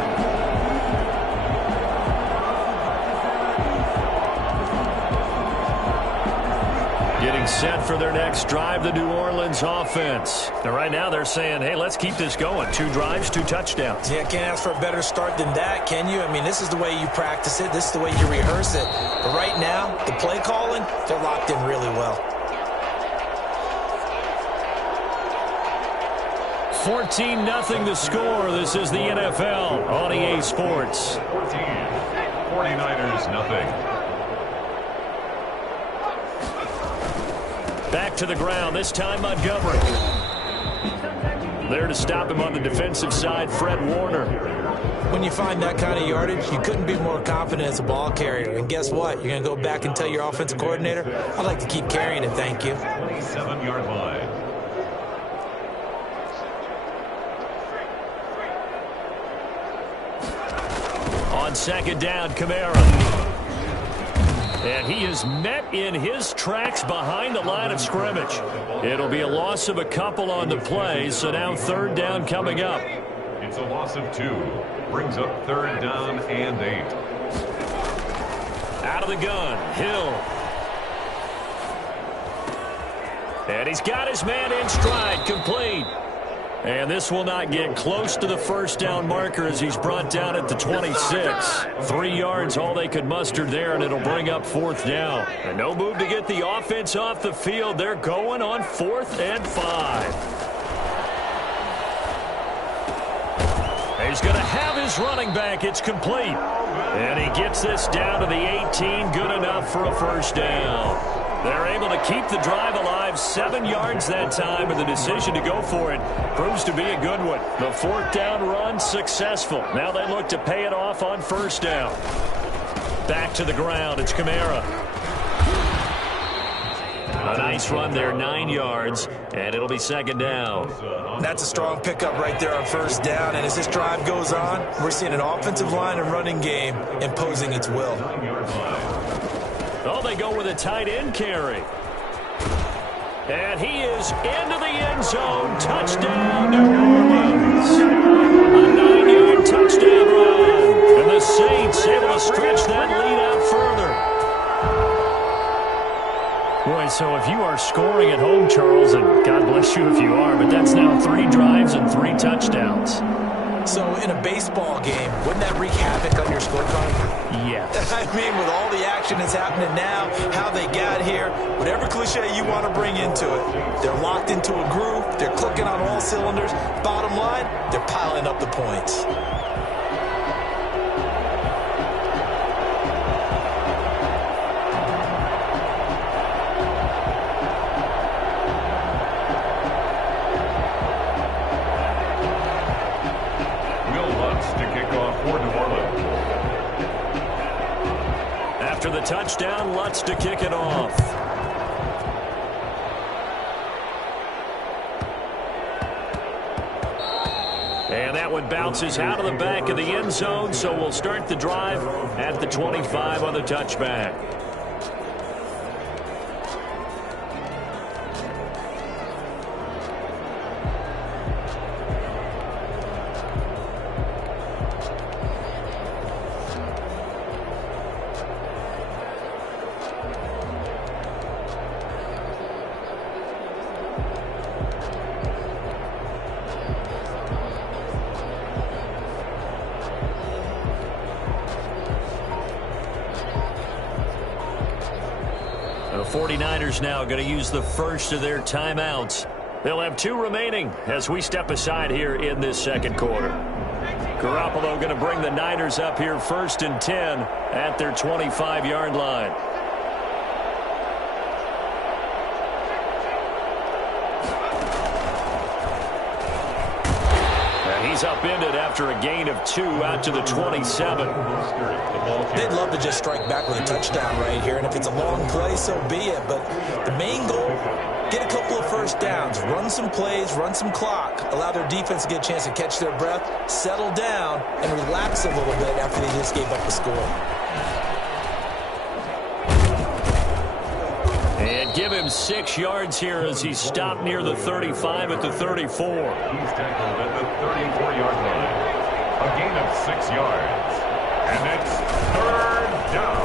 Getting set for their next drive, the New Orleans offense. And right now they're saying, hey, let's keep this going. 2 drives, 2 touchdowns. Yeah, can't ask for a better start than that, can you? I mean, this is the way you practice it. This is the way you rehearse it. But right now, the play calling, they're locked in really well. 14-0 the score. This is the NFL on EA Sports. 14. 49ers nothing. Back to the ground, this time Montgomery. There to stop him on the defensive side, Fred Warner. When you find that kind of yardage, you couldn't be more confident as a ball carrier. And guess what? You're going to go back and tell your offensive coordinator, I'd like to keep carrying it, thank you. 27-yard line. On 2nd down, Kamara. And he is met in his tracks behind the line of scrimmage. It'll be a loss of a couple on the play, so now 3rd down coming up. It's a loss of 2. Brings up 3rd down and 8. Out of the gun, Hill. And he's got his man in stride, complete. And this will not get close to the 1st down marker as he's brought down at the 26. 3 yards, all they could muster there, and it'll bring up 4th down. And no move to get the offense off the field. They're going on 4th and 5. He's going to have his running back. It's complete. And he gets this down to the 18. Good enough for a 1st down. They're able to keep the drive alive, 7 yards that time, and the decision to go for it proves to be a good one. The 4th down run successful. Now they look to pay it off on 1st down. Back to the ground, it's Kamara. A nice run there, 9 yards, and it'll be second down. That's a strong pickup right there on first down, and as this drive goes on, we're seeing an offensive line and running game imposing its will. Oh, they go with a tight end carry. And he is into the end zone. Touchdown, New Orleans. A 9-yard touchdown run. And the Saints able to stretch that lead out further. Boy, so if you are scoring at home, Charles, and God bless you if you are, but that's now 3 drives and 3 touchdowns. So in a baseball game, wouldn't that wreak havoc on your scorecard? Yes. I mean, with all the action that's happening now, how they got here, whatever cliche you want to bring into it, they're locked into a groove, they're clicking on all cylinders. Bottom line, they're piling up the points. After the touchdown, Lutz to kick it off. And that one bounces out of the back of the end zone, so we'll start the drive at the 25 on the touchback. The 49ers now going to use the first of their timeouts. They'll have 2 remaining as we step aside here in this second quarter. Garoppolo going to bring the Niners up here 1st and 10 at their 25-yard line. He's upended after a gain of 2 out to the 27. They'd love to just strike back with a touchdown right here, and if it's a long play, so be it. But the main goal, get a couple of first downs, run some plays, run some clock, allow their defense to get a chance to catch their breath, settle down, and relax a little bit after they just gave up the score. And give him 6 yards here as he stopped near the 35 at the 34. He's tackled at the 34-yard line. A gain of 6 yards. And it's 3rd down.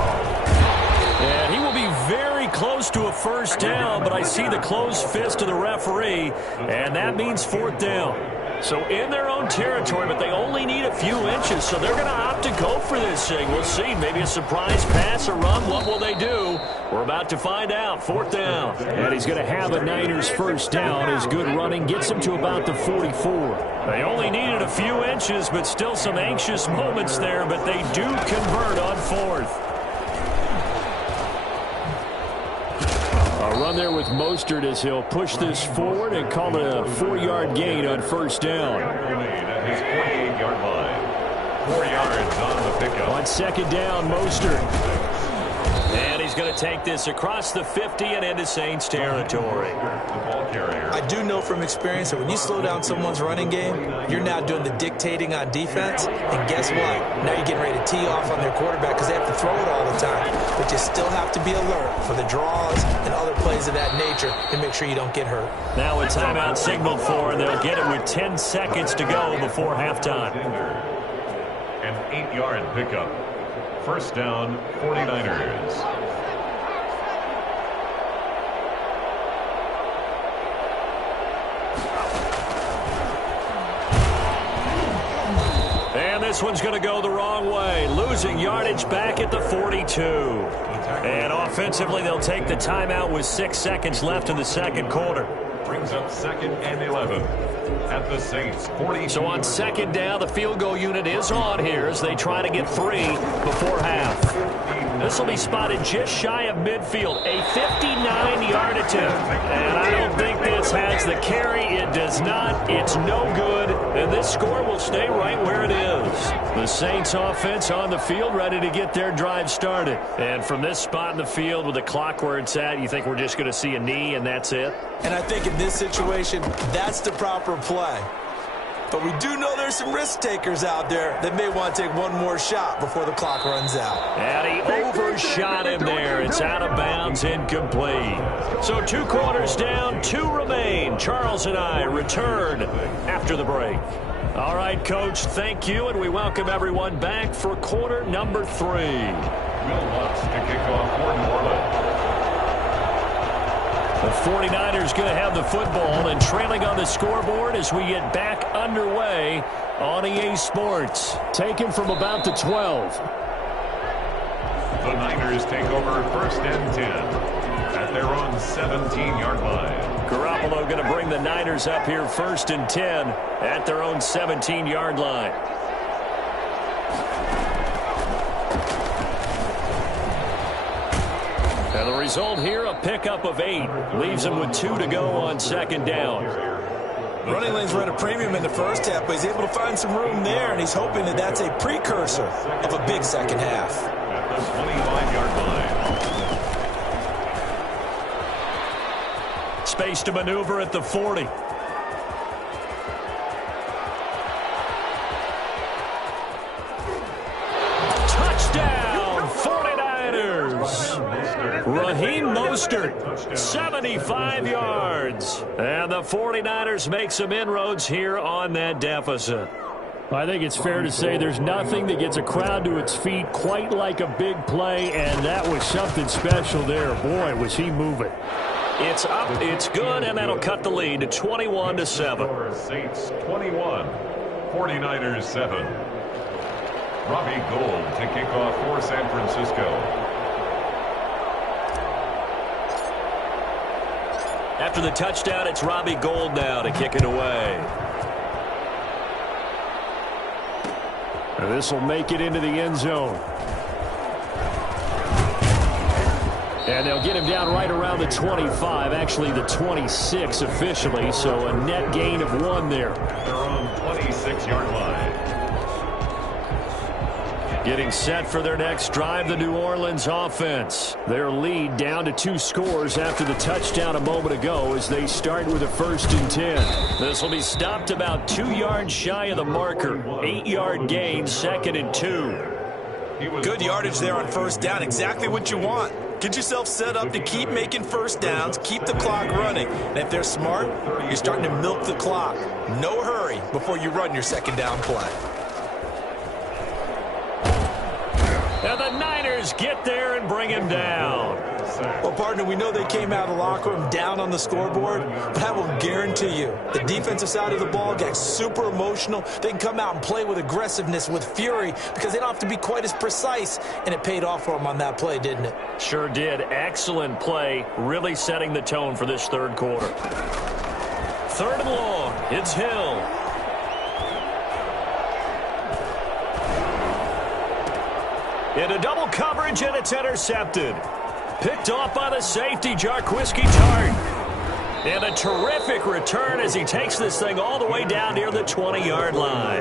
And he will be very close to a first down, but I see the closed fist of the referee, and that means 4th down. So in their own territory, but they only need a few inches, so they're going to opt to go for this thing. We'll see. Maybe a surprise pass or run. What will they do? We're about to find out. 4th down. And he's going to have a Niners first down. His good running gets him to about the 44. They only needed a few inches, but still some anxious moments there, but they do convert on 4th. A run there with Mostert as he'll push this forward and call it a 4-yard gain on first down. At his 48-yard line. 4 yards on the pickup. On second down, Mostert. And he's going to take this across the 50 and into Saints territory. The ball carrier. I do know from experience that when you slow down someone's running game, you're now doing the dictating on defense. And guess what? Now you're getting ready to tee off on their quarterback because they have to throw it all the time. But you still have to be alert for the draws and other plays of that nature and make sure you don't get hurt. Now a timeout signaled for, and they'll get it with 10 seconds to go before halftime. An 8-yard pickup. First down, 49ers. And this one's going to go the wrong way. Losing yardage back at the 42. And offensively, they'll take the timeout with 6 seconds left in the second quarter. Brings up 2nd and 11 at the Saints 40. So on second down, the field goal unit is on here as they try to get 3 before half. This will be spotted just shy of midfield. A 59-yard attempt. And I don't think this offense has the carry. It does not. It's no good. And this score will stay right where it is. The Saints offense on the field ready to get their drive started. And from this spot in the field with the clock where it's at, you think we're just going to see a knee and that's it? And I think in this situation, that's the proper play. But we do know there's some risk takers out there that may want to take one more shot before the clock runs out. And he overshot him there. It's out of bounds, incomplete. So 2 quarters down, 2 remain. Charles and I return after the break. All right, Coach, thank you, and we welcome everyone back for quarter number 3. Will Lutz to kick off for New Orleans. The 49ers going to have the football and trailing on the scoreboard as we get back underway on EA Sports. Taken from about the 12. The Niners take over 1st and 10 at their own 17-yard line. Garoppolo going to bring the Niners up here 1st and 10 at their own 17-yard line. And the result here, a pickup of 8. Leaves him with 2 to go on 2nd down. Running lanes were at a premium in the first half, but he's able to find some room there, and he's hoping that that's a precursor of a big second half. At the 25-yard line. Space to maneuver at the 40. Touchdown, 49ers. Raheem Mostert, 75 yards. And the 49ers make some inroads here on that deficit. I think it's fair to say there's nothing that gets a crowd to its feet quite like a big play, and that was something special there. Boy, was he moving. It's up, it's good, and that'll cut the lead to 21-7. Saints 21, 49ers 7. Robbie Gould to kick off for San Francisco. After the touchdown, it's Robbie Gould now to kick it away. This will make it into the end zone. And they'll get him down right around the 25, actually the 26 officially, so a net gain of 1 there. Their own 26-yard line. Getting set for their next drive, the New Orleans offense. Their lead down to 2 scores after the touchdown a moment ago as they start with a 1st and 10. This will be stopped about 2 yards shy of the marker. 8-yard gain, 2nd and 2. Good yardage there on 1st down. Exactly what you want. Get yourself set up to keep making 1st downs, keep the clock running. And if they're smart, you're starting to milk the clock. No hurry before you run your 2nd down play. And the Niners get there and bring him down. Well, partner, we know they came out of the locker room down on the scoreboard, but I will guarantee you the defensive side of the ball gets super emotional. They can come out and play with aggressiveness, with fury, because they don't have to be quite as precise, and it paid off for them on that play, didn't it? Sure did. Excellent play, really setting the tone for this 3rd quarter. 3rd and long. It's Hill. Into double coverage, and it's intercepted. Picked off by the safety, Jarquiski Tart. And a terrific return as he takes this thing all the way down near the 20-yard line.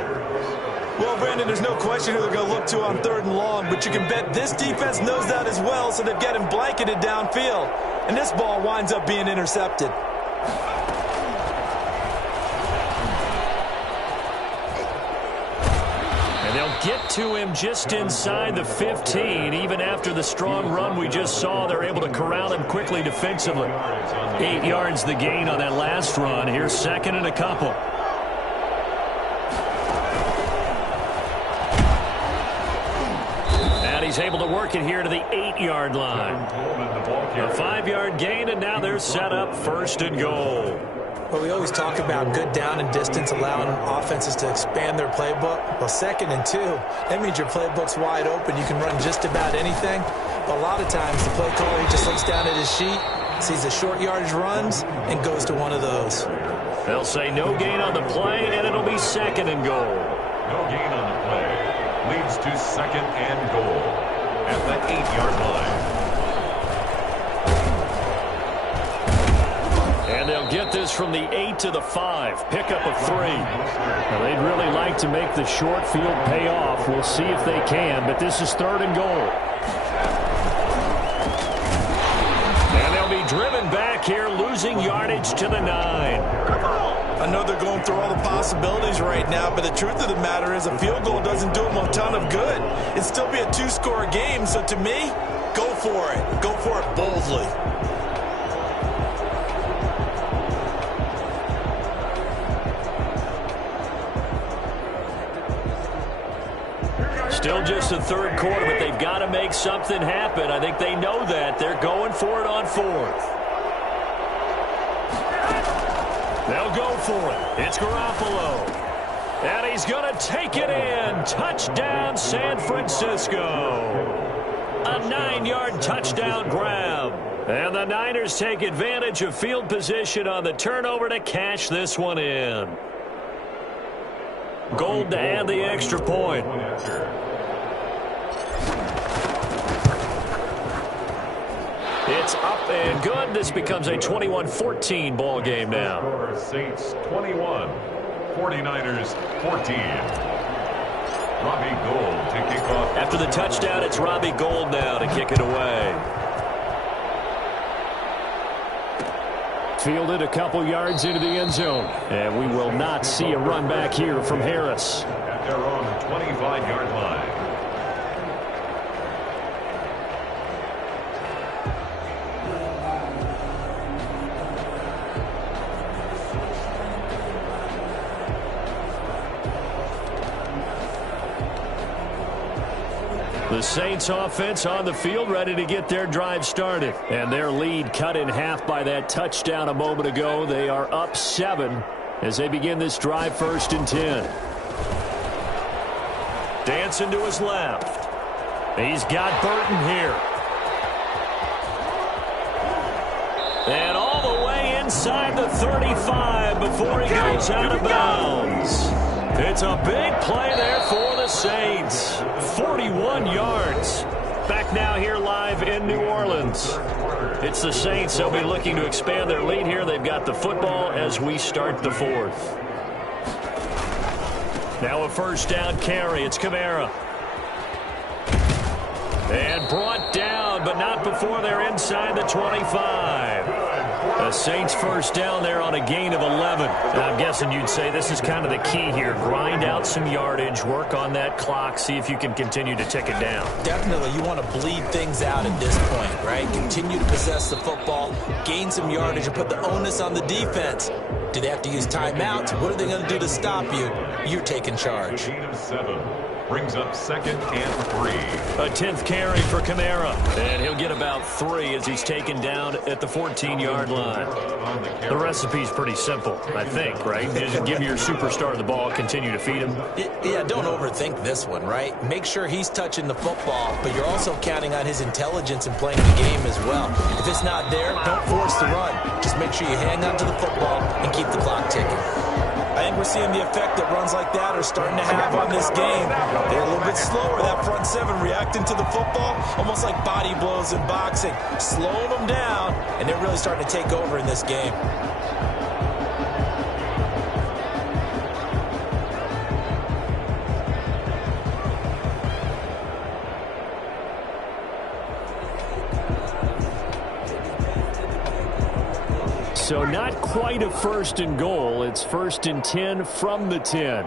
Well, Brandon, there's no question who they're going to look to on 3rd and long, but you can bet this defense knows that as well, so they've got him blanketed downfield. And this ball winds up being intercepted. They'll get to him just inside the 15. Even after the strong run we just saw, they're able to corral him quickly defensively. 8 yards the gain on that last run. Here's 2nd and a couple. And he's able to work it here to the 8-yard line. A 5-yard gain, and now they're set up 1st and goal. Well, we always talk about good down and distance, allowing offenses to expand their playbook. Well, 2nd and 2, that means your playbook's wide open. You can run just about anything. But a lot of times, the play caller, he just looks down at his sheet, sees the short yardage runs, and goes to one of those. They'll say no gain on the play, and it'll be 2nd and goal. No gain on the play. Leads to 2nd and goal at the 8-yard line. And they'll get this from the 8 to the 5. Pickup of 3. Now, they'd really like to make the short field pay off. We'll see if they can, but this is 3rd and goal. And they'll be driven back here, losing yardage to the 9. I know they're going through all the possibilities right now, but the truth of the matter is a field goal doesn't do them a ton of good. It'd still be a 2-score game, so to me, go for it. Go for it boldly. Still just the 3rd quarter, but they've got to make something happen. I think they know that. They're going for it on 4th. They'll go for it. It's Garoppolo. And he's going to take it in. Touchdown, San Francisco. A 9-yard touchdown grab. And the Niners take advantage of field position on the turnover to cash this one in. Gold to add the extra point. It's up and good. This becomes a 21-14 ball game now. Saints 21, 49ers 14. Robbie Gould to kick off. After the touchdown, it's Robbie Gould now to kick it away. Fielded a couple yards into the end zone. And we will not see a run back here from Harris. At their own 25-yard line. The Saints offense on the field, ready to get their drive started. And their lead cut in half by that touchdown a moment ago. They are up 7 as they begin this drive, 1st and 10. Dancing to his left. He's got Burton here. And all the way inside the 35 before he goes out of bounds. It's a big play there for the Saints. 41 yards. Back now here live in New Orleans. It's the Saints. They'll be looking to expand their lead here. They've got the football as we start the 4th. Now a 1st down carry. It's Kamara. And brought down, but not before they're inside the 25. The Saints 1st down there on a gain of 11. And I'm guessing you'd say this is kind of the key here. Grind out some yardage, work on that clock, see if you can continue to tick it down. Definitely, you want to bleed things out at this point, right? Continue to possess the football, gain some yardage, and put the onus on the defense. Do they have to use timeouts? What are they going to do to stop you? You're taking charge. Gain of 7. Brings up 2nd and 3. A 10th carry for Kamara. And he'll get about 3 as he's taken down at the 14-yard line. The recipe's pretty simple, I think, right? Just give your superstar the ball, continue to feed him. Yeah, don't overthink this one, right? Make sure he's touching the football, but you're also counting on his intelligence in playing the game as well. If it's not there, don't force the run. Just make sure you hang on to the football and keep the clock ticking. I think we're seeing the effect that runs like that are starting to have on this game. They're a little bit slower, that front 7 reacting to the football, almost like body blows in boxing, slowing them down, and they're really starting to take over in this game. So not quite a 1st and goal. It's 1st and 10 from the 10.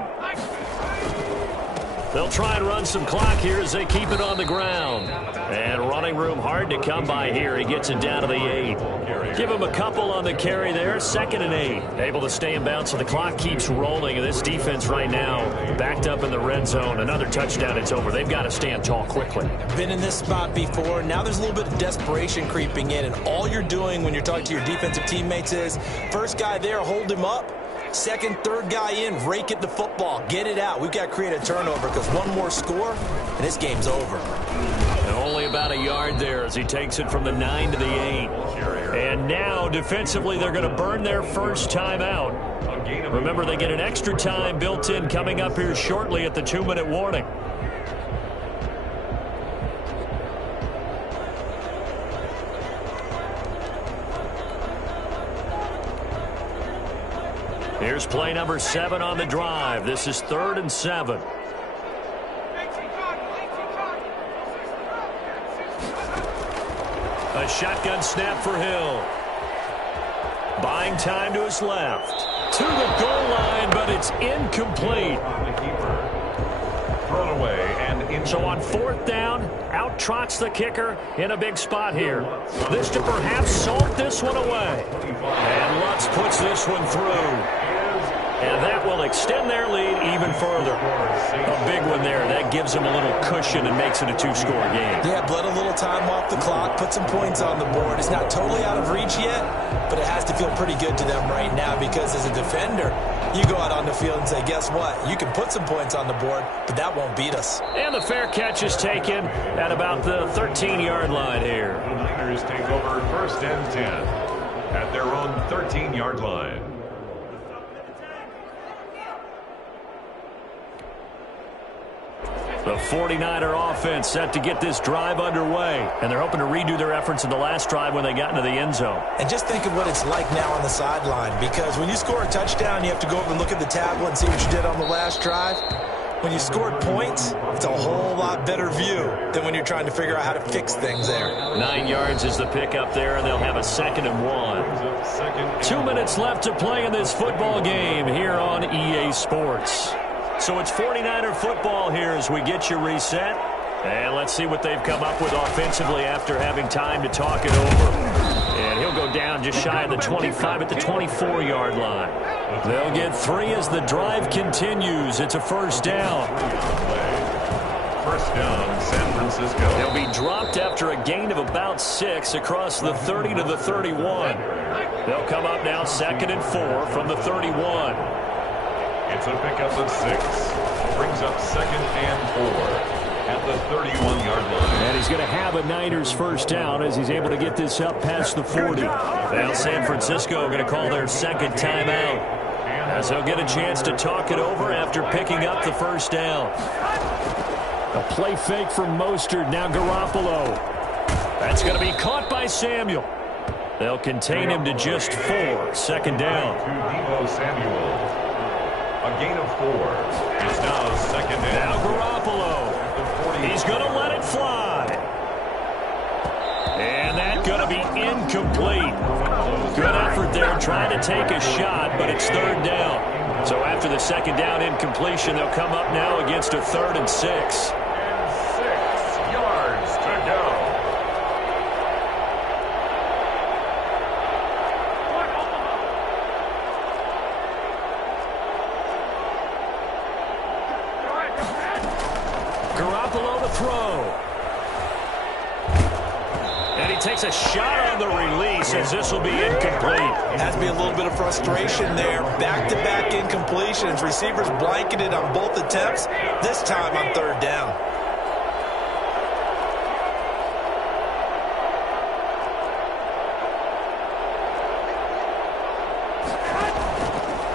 They'll try and run some clock here as they keep it on the ground. And running room hard to come by here. He gets it down to the 8. Give him a couple on the carry there. 2nd and 8. Able to stay in bounds so the clock keeps rolling. And this defense right now backed up in the red zone. Another touchdown, it's over. They've got to stand tall quickly. Been in this spot before. Now there's a little bit of desperation creeping in. And all you're doing when you're talking to your defensive teammates is, first guy there, hold him up. 2nd, 3rd guy in, rake at the football. Get it out. We've got to create a turnover because one more score, and this game's over. And only about a yard there as he takes it from the 9 to the 8. And now, defensively, they're going to burn their first time out. Remember, they get an extra time built in coming up here shortly at the 2-minute warning. Here's play number 7 on the drive. This is 3rd and 7. A shotgun snap for Hill. Buying time to his left. To the goal line, but it's incomplete. Thrown away and in. So on 4th down, out trots the kicker in a big spot here. This to perhaps salt this one away. And Lutz puts this one through. And that will extend their lead even further. A big one there. That gives them a little cushion and makes it a 2-score game. Yeah, bled a little time off the clock, put some points on the board. It's not totally out of reach yet, but it has to feel pretty good to them right now because as a defender, you go out on the field and say, guess what? You can put some points on the board, but that won't beat us. And the fair catch is taken at about the 13-yard line here. The Niners take over 1st and 10 at their own 13-yard line. The 49er offense set to get this drive underway. And they're hoping to redo their efforts in the last drive when they got into the end zone. And just think of what it's like now on the sideline, because when you score a touchdown, you have to go over and look at the tablet and see what you did on the last drive. When you scored points, it's a whole lot better view than when you're trying to figure out how to fix things there. 9 yards is the pickup there, and they'll have a 2nd and 1. 2 minutes left to play in this football game here on EA Sports. So it's 49er football here as we get you reset. And let's see what they've come up with offensively after having time to talk it over. And he'll go down just shy of the 25 at the 24-yard line. They'll get 3 as the drive continues. It's a 1st down. 1st down, San Francisco. They'll be dropped after a gain of about 6 across the 30 to the 31. They'll come up now 2nd and 4 from the 31. It's a pickup of 6. Brings up 2nd and 4 at the 31-yard line. And he's going to have a Niners 1st down as he's able to get this up past the 40. Now San Francisco going to call their 2nd timeout as they'll get a chance to talk it over after picking up the 1st down. A play fake from Mostert. Now Garoppolo. That's going to be caught by Samuel. They'll contain him to just 4. 2nd down. To Deebo Samuel. A gain of 4. It's now 2nd and. Now Garoppolo. He's going to let it fly. And that's going to be incomplete. Good effort there trying to take a shot, but it's 3rd down. So after the 2nd down incompletion, they'll come up now against a 3rd and 6. And 6 yards to go. Garoppolo to throw. And he takes a shot on the release as this will be incomplete. Has to be a little bit of frustration there. Back-to-back incompletions. Receivers blanketed on both attempts. This time on 3rd down.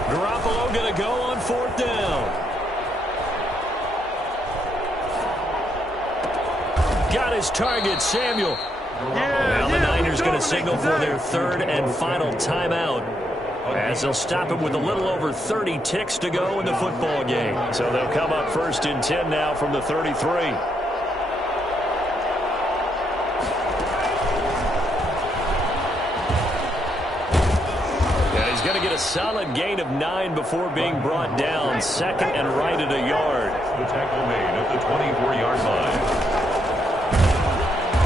Garoppolo going to go on 4th down. Got his target, Samuel. Now the Niners going to signal for their 3rd and final timeout as they'll stop it with a little over 30 ticks to go in the football game. So they'll come up 1st and 10 now from the 33. And he's going to get a solid gain of 9 before being brought down. 2nd and right at a yard. The tackle made at the 24-yard line.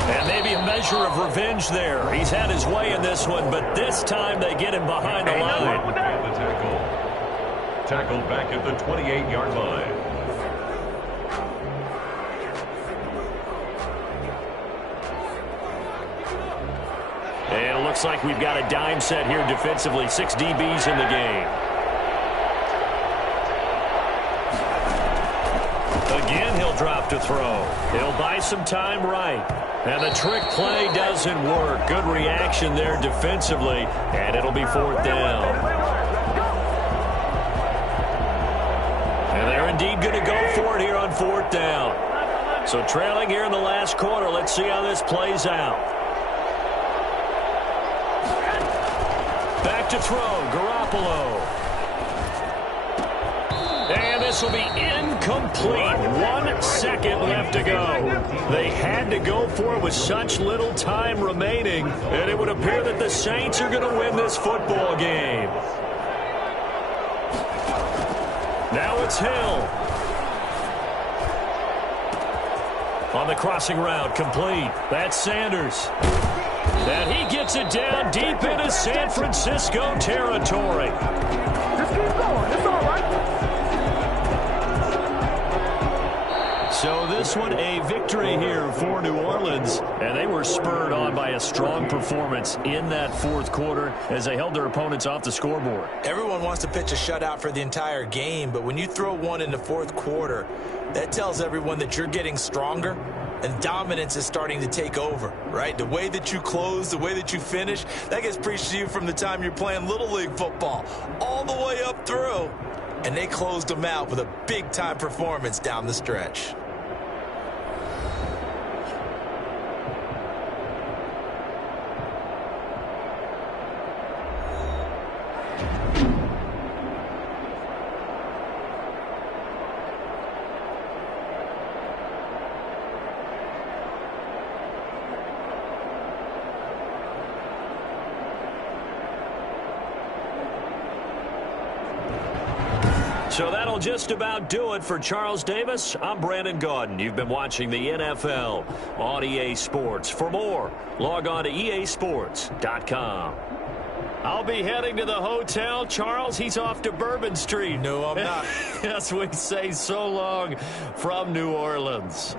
And maybe a measure of revenge there. He's had his way in this one, but this time they get him behind the line. And the tackle. Tackled back at the 28-yard line. And it looks like we've got a dime set here defensively. 6 DBs in the game. Again, he'll drop to throw. He'll buy some time right. And the trick play doesn't work. Good reaction there defensively. And it'll be 4th down. And they're indeed going to go for it here on 4th down. So trailing here in the last quarter. Let's see how this plays out. Back to throw. Garoppolo. this will be incomplete. 1 second left to go. They had to go for it with such little time remaining, and it would appear that the Saints are going to win this football game. Now it's Hill. On the crossing route, complete. That's Sanders. And he gets it down deep into San Francisco territory. Just keep going. It's all right. So this one a victory here for New Orleans. And they were spurred on by a strong performance in that fourth quarter as they held their opponents off the scoreboard. Everyone wants to pitch a shutout for the entire game, but when you throw one in the fourth quarter, that tells everyone that you're getting stronger and dominance is starting to take over, right? The way that you close, the way that you finish, that gets preached to you from the time you're playing Little League football all the way up through. And they closed them out with a big-time performance down the stretch. So that'll just about do it for Charles Davis. I'm Brandon Gaudin. You've been watching the NFL on EA Sports. For more, log on to easports.com. I'll be heading to the hotel. Charles, he's off to Bourbon Street. No, I'm not. Yes, we say so long from New Orleans.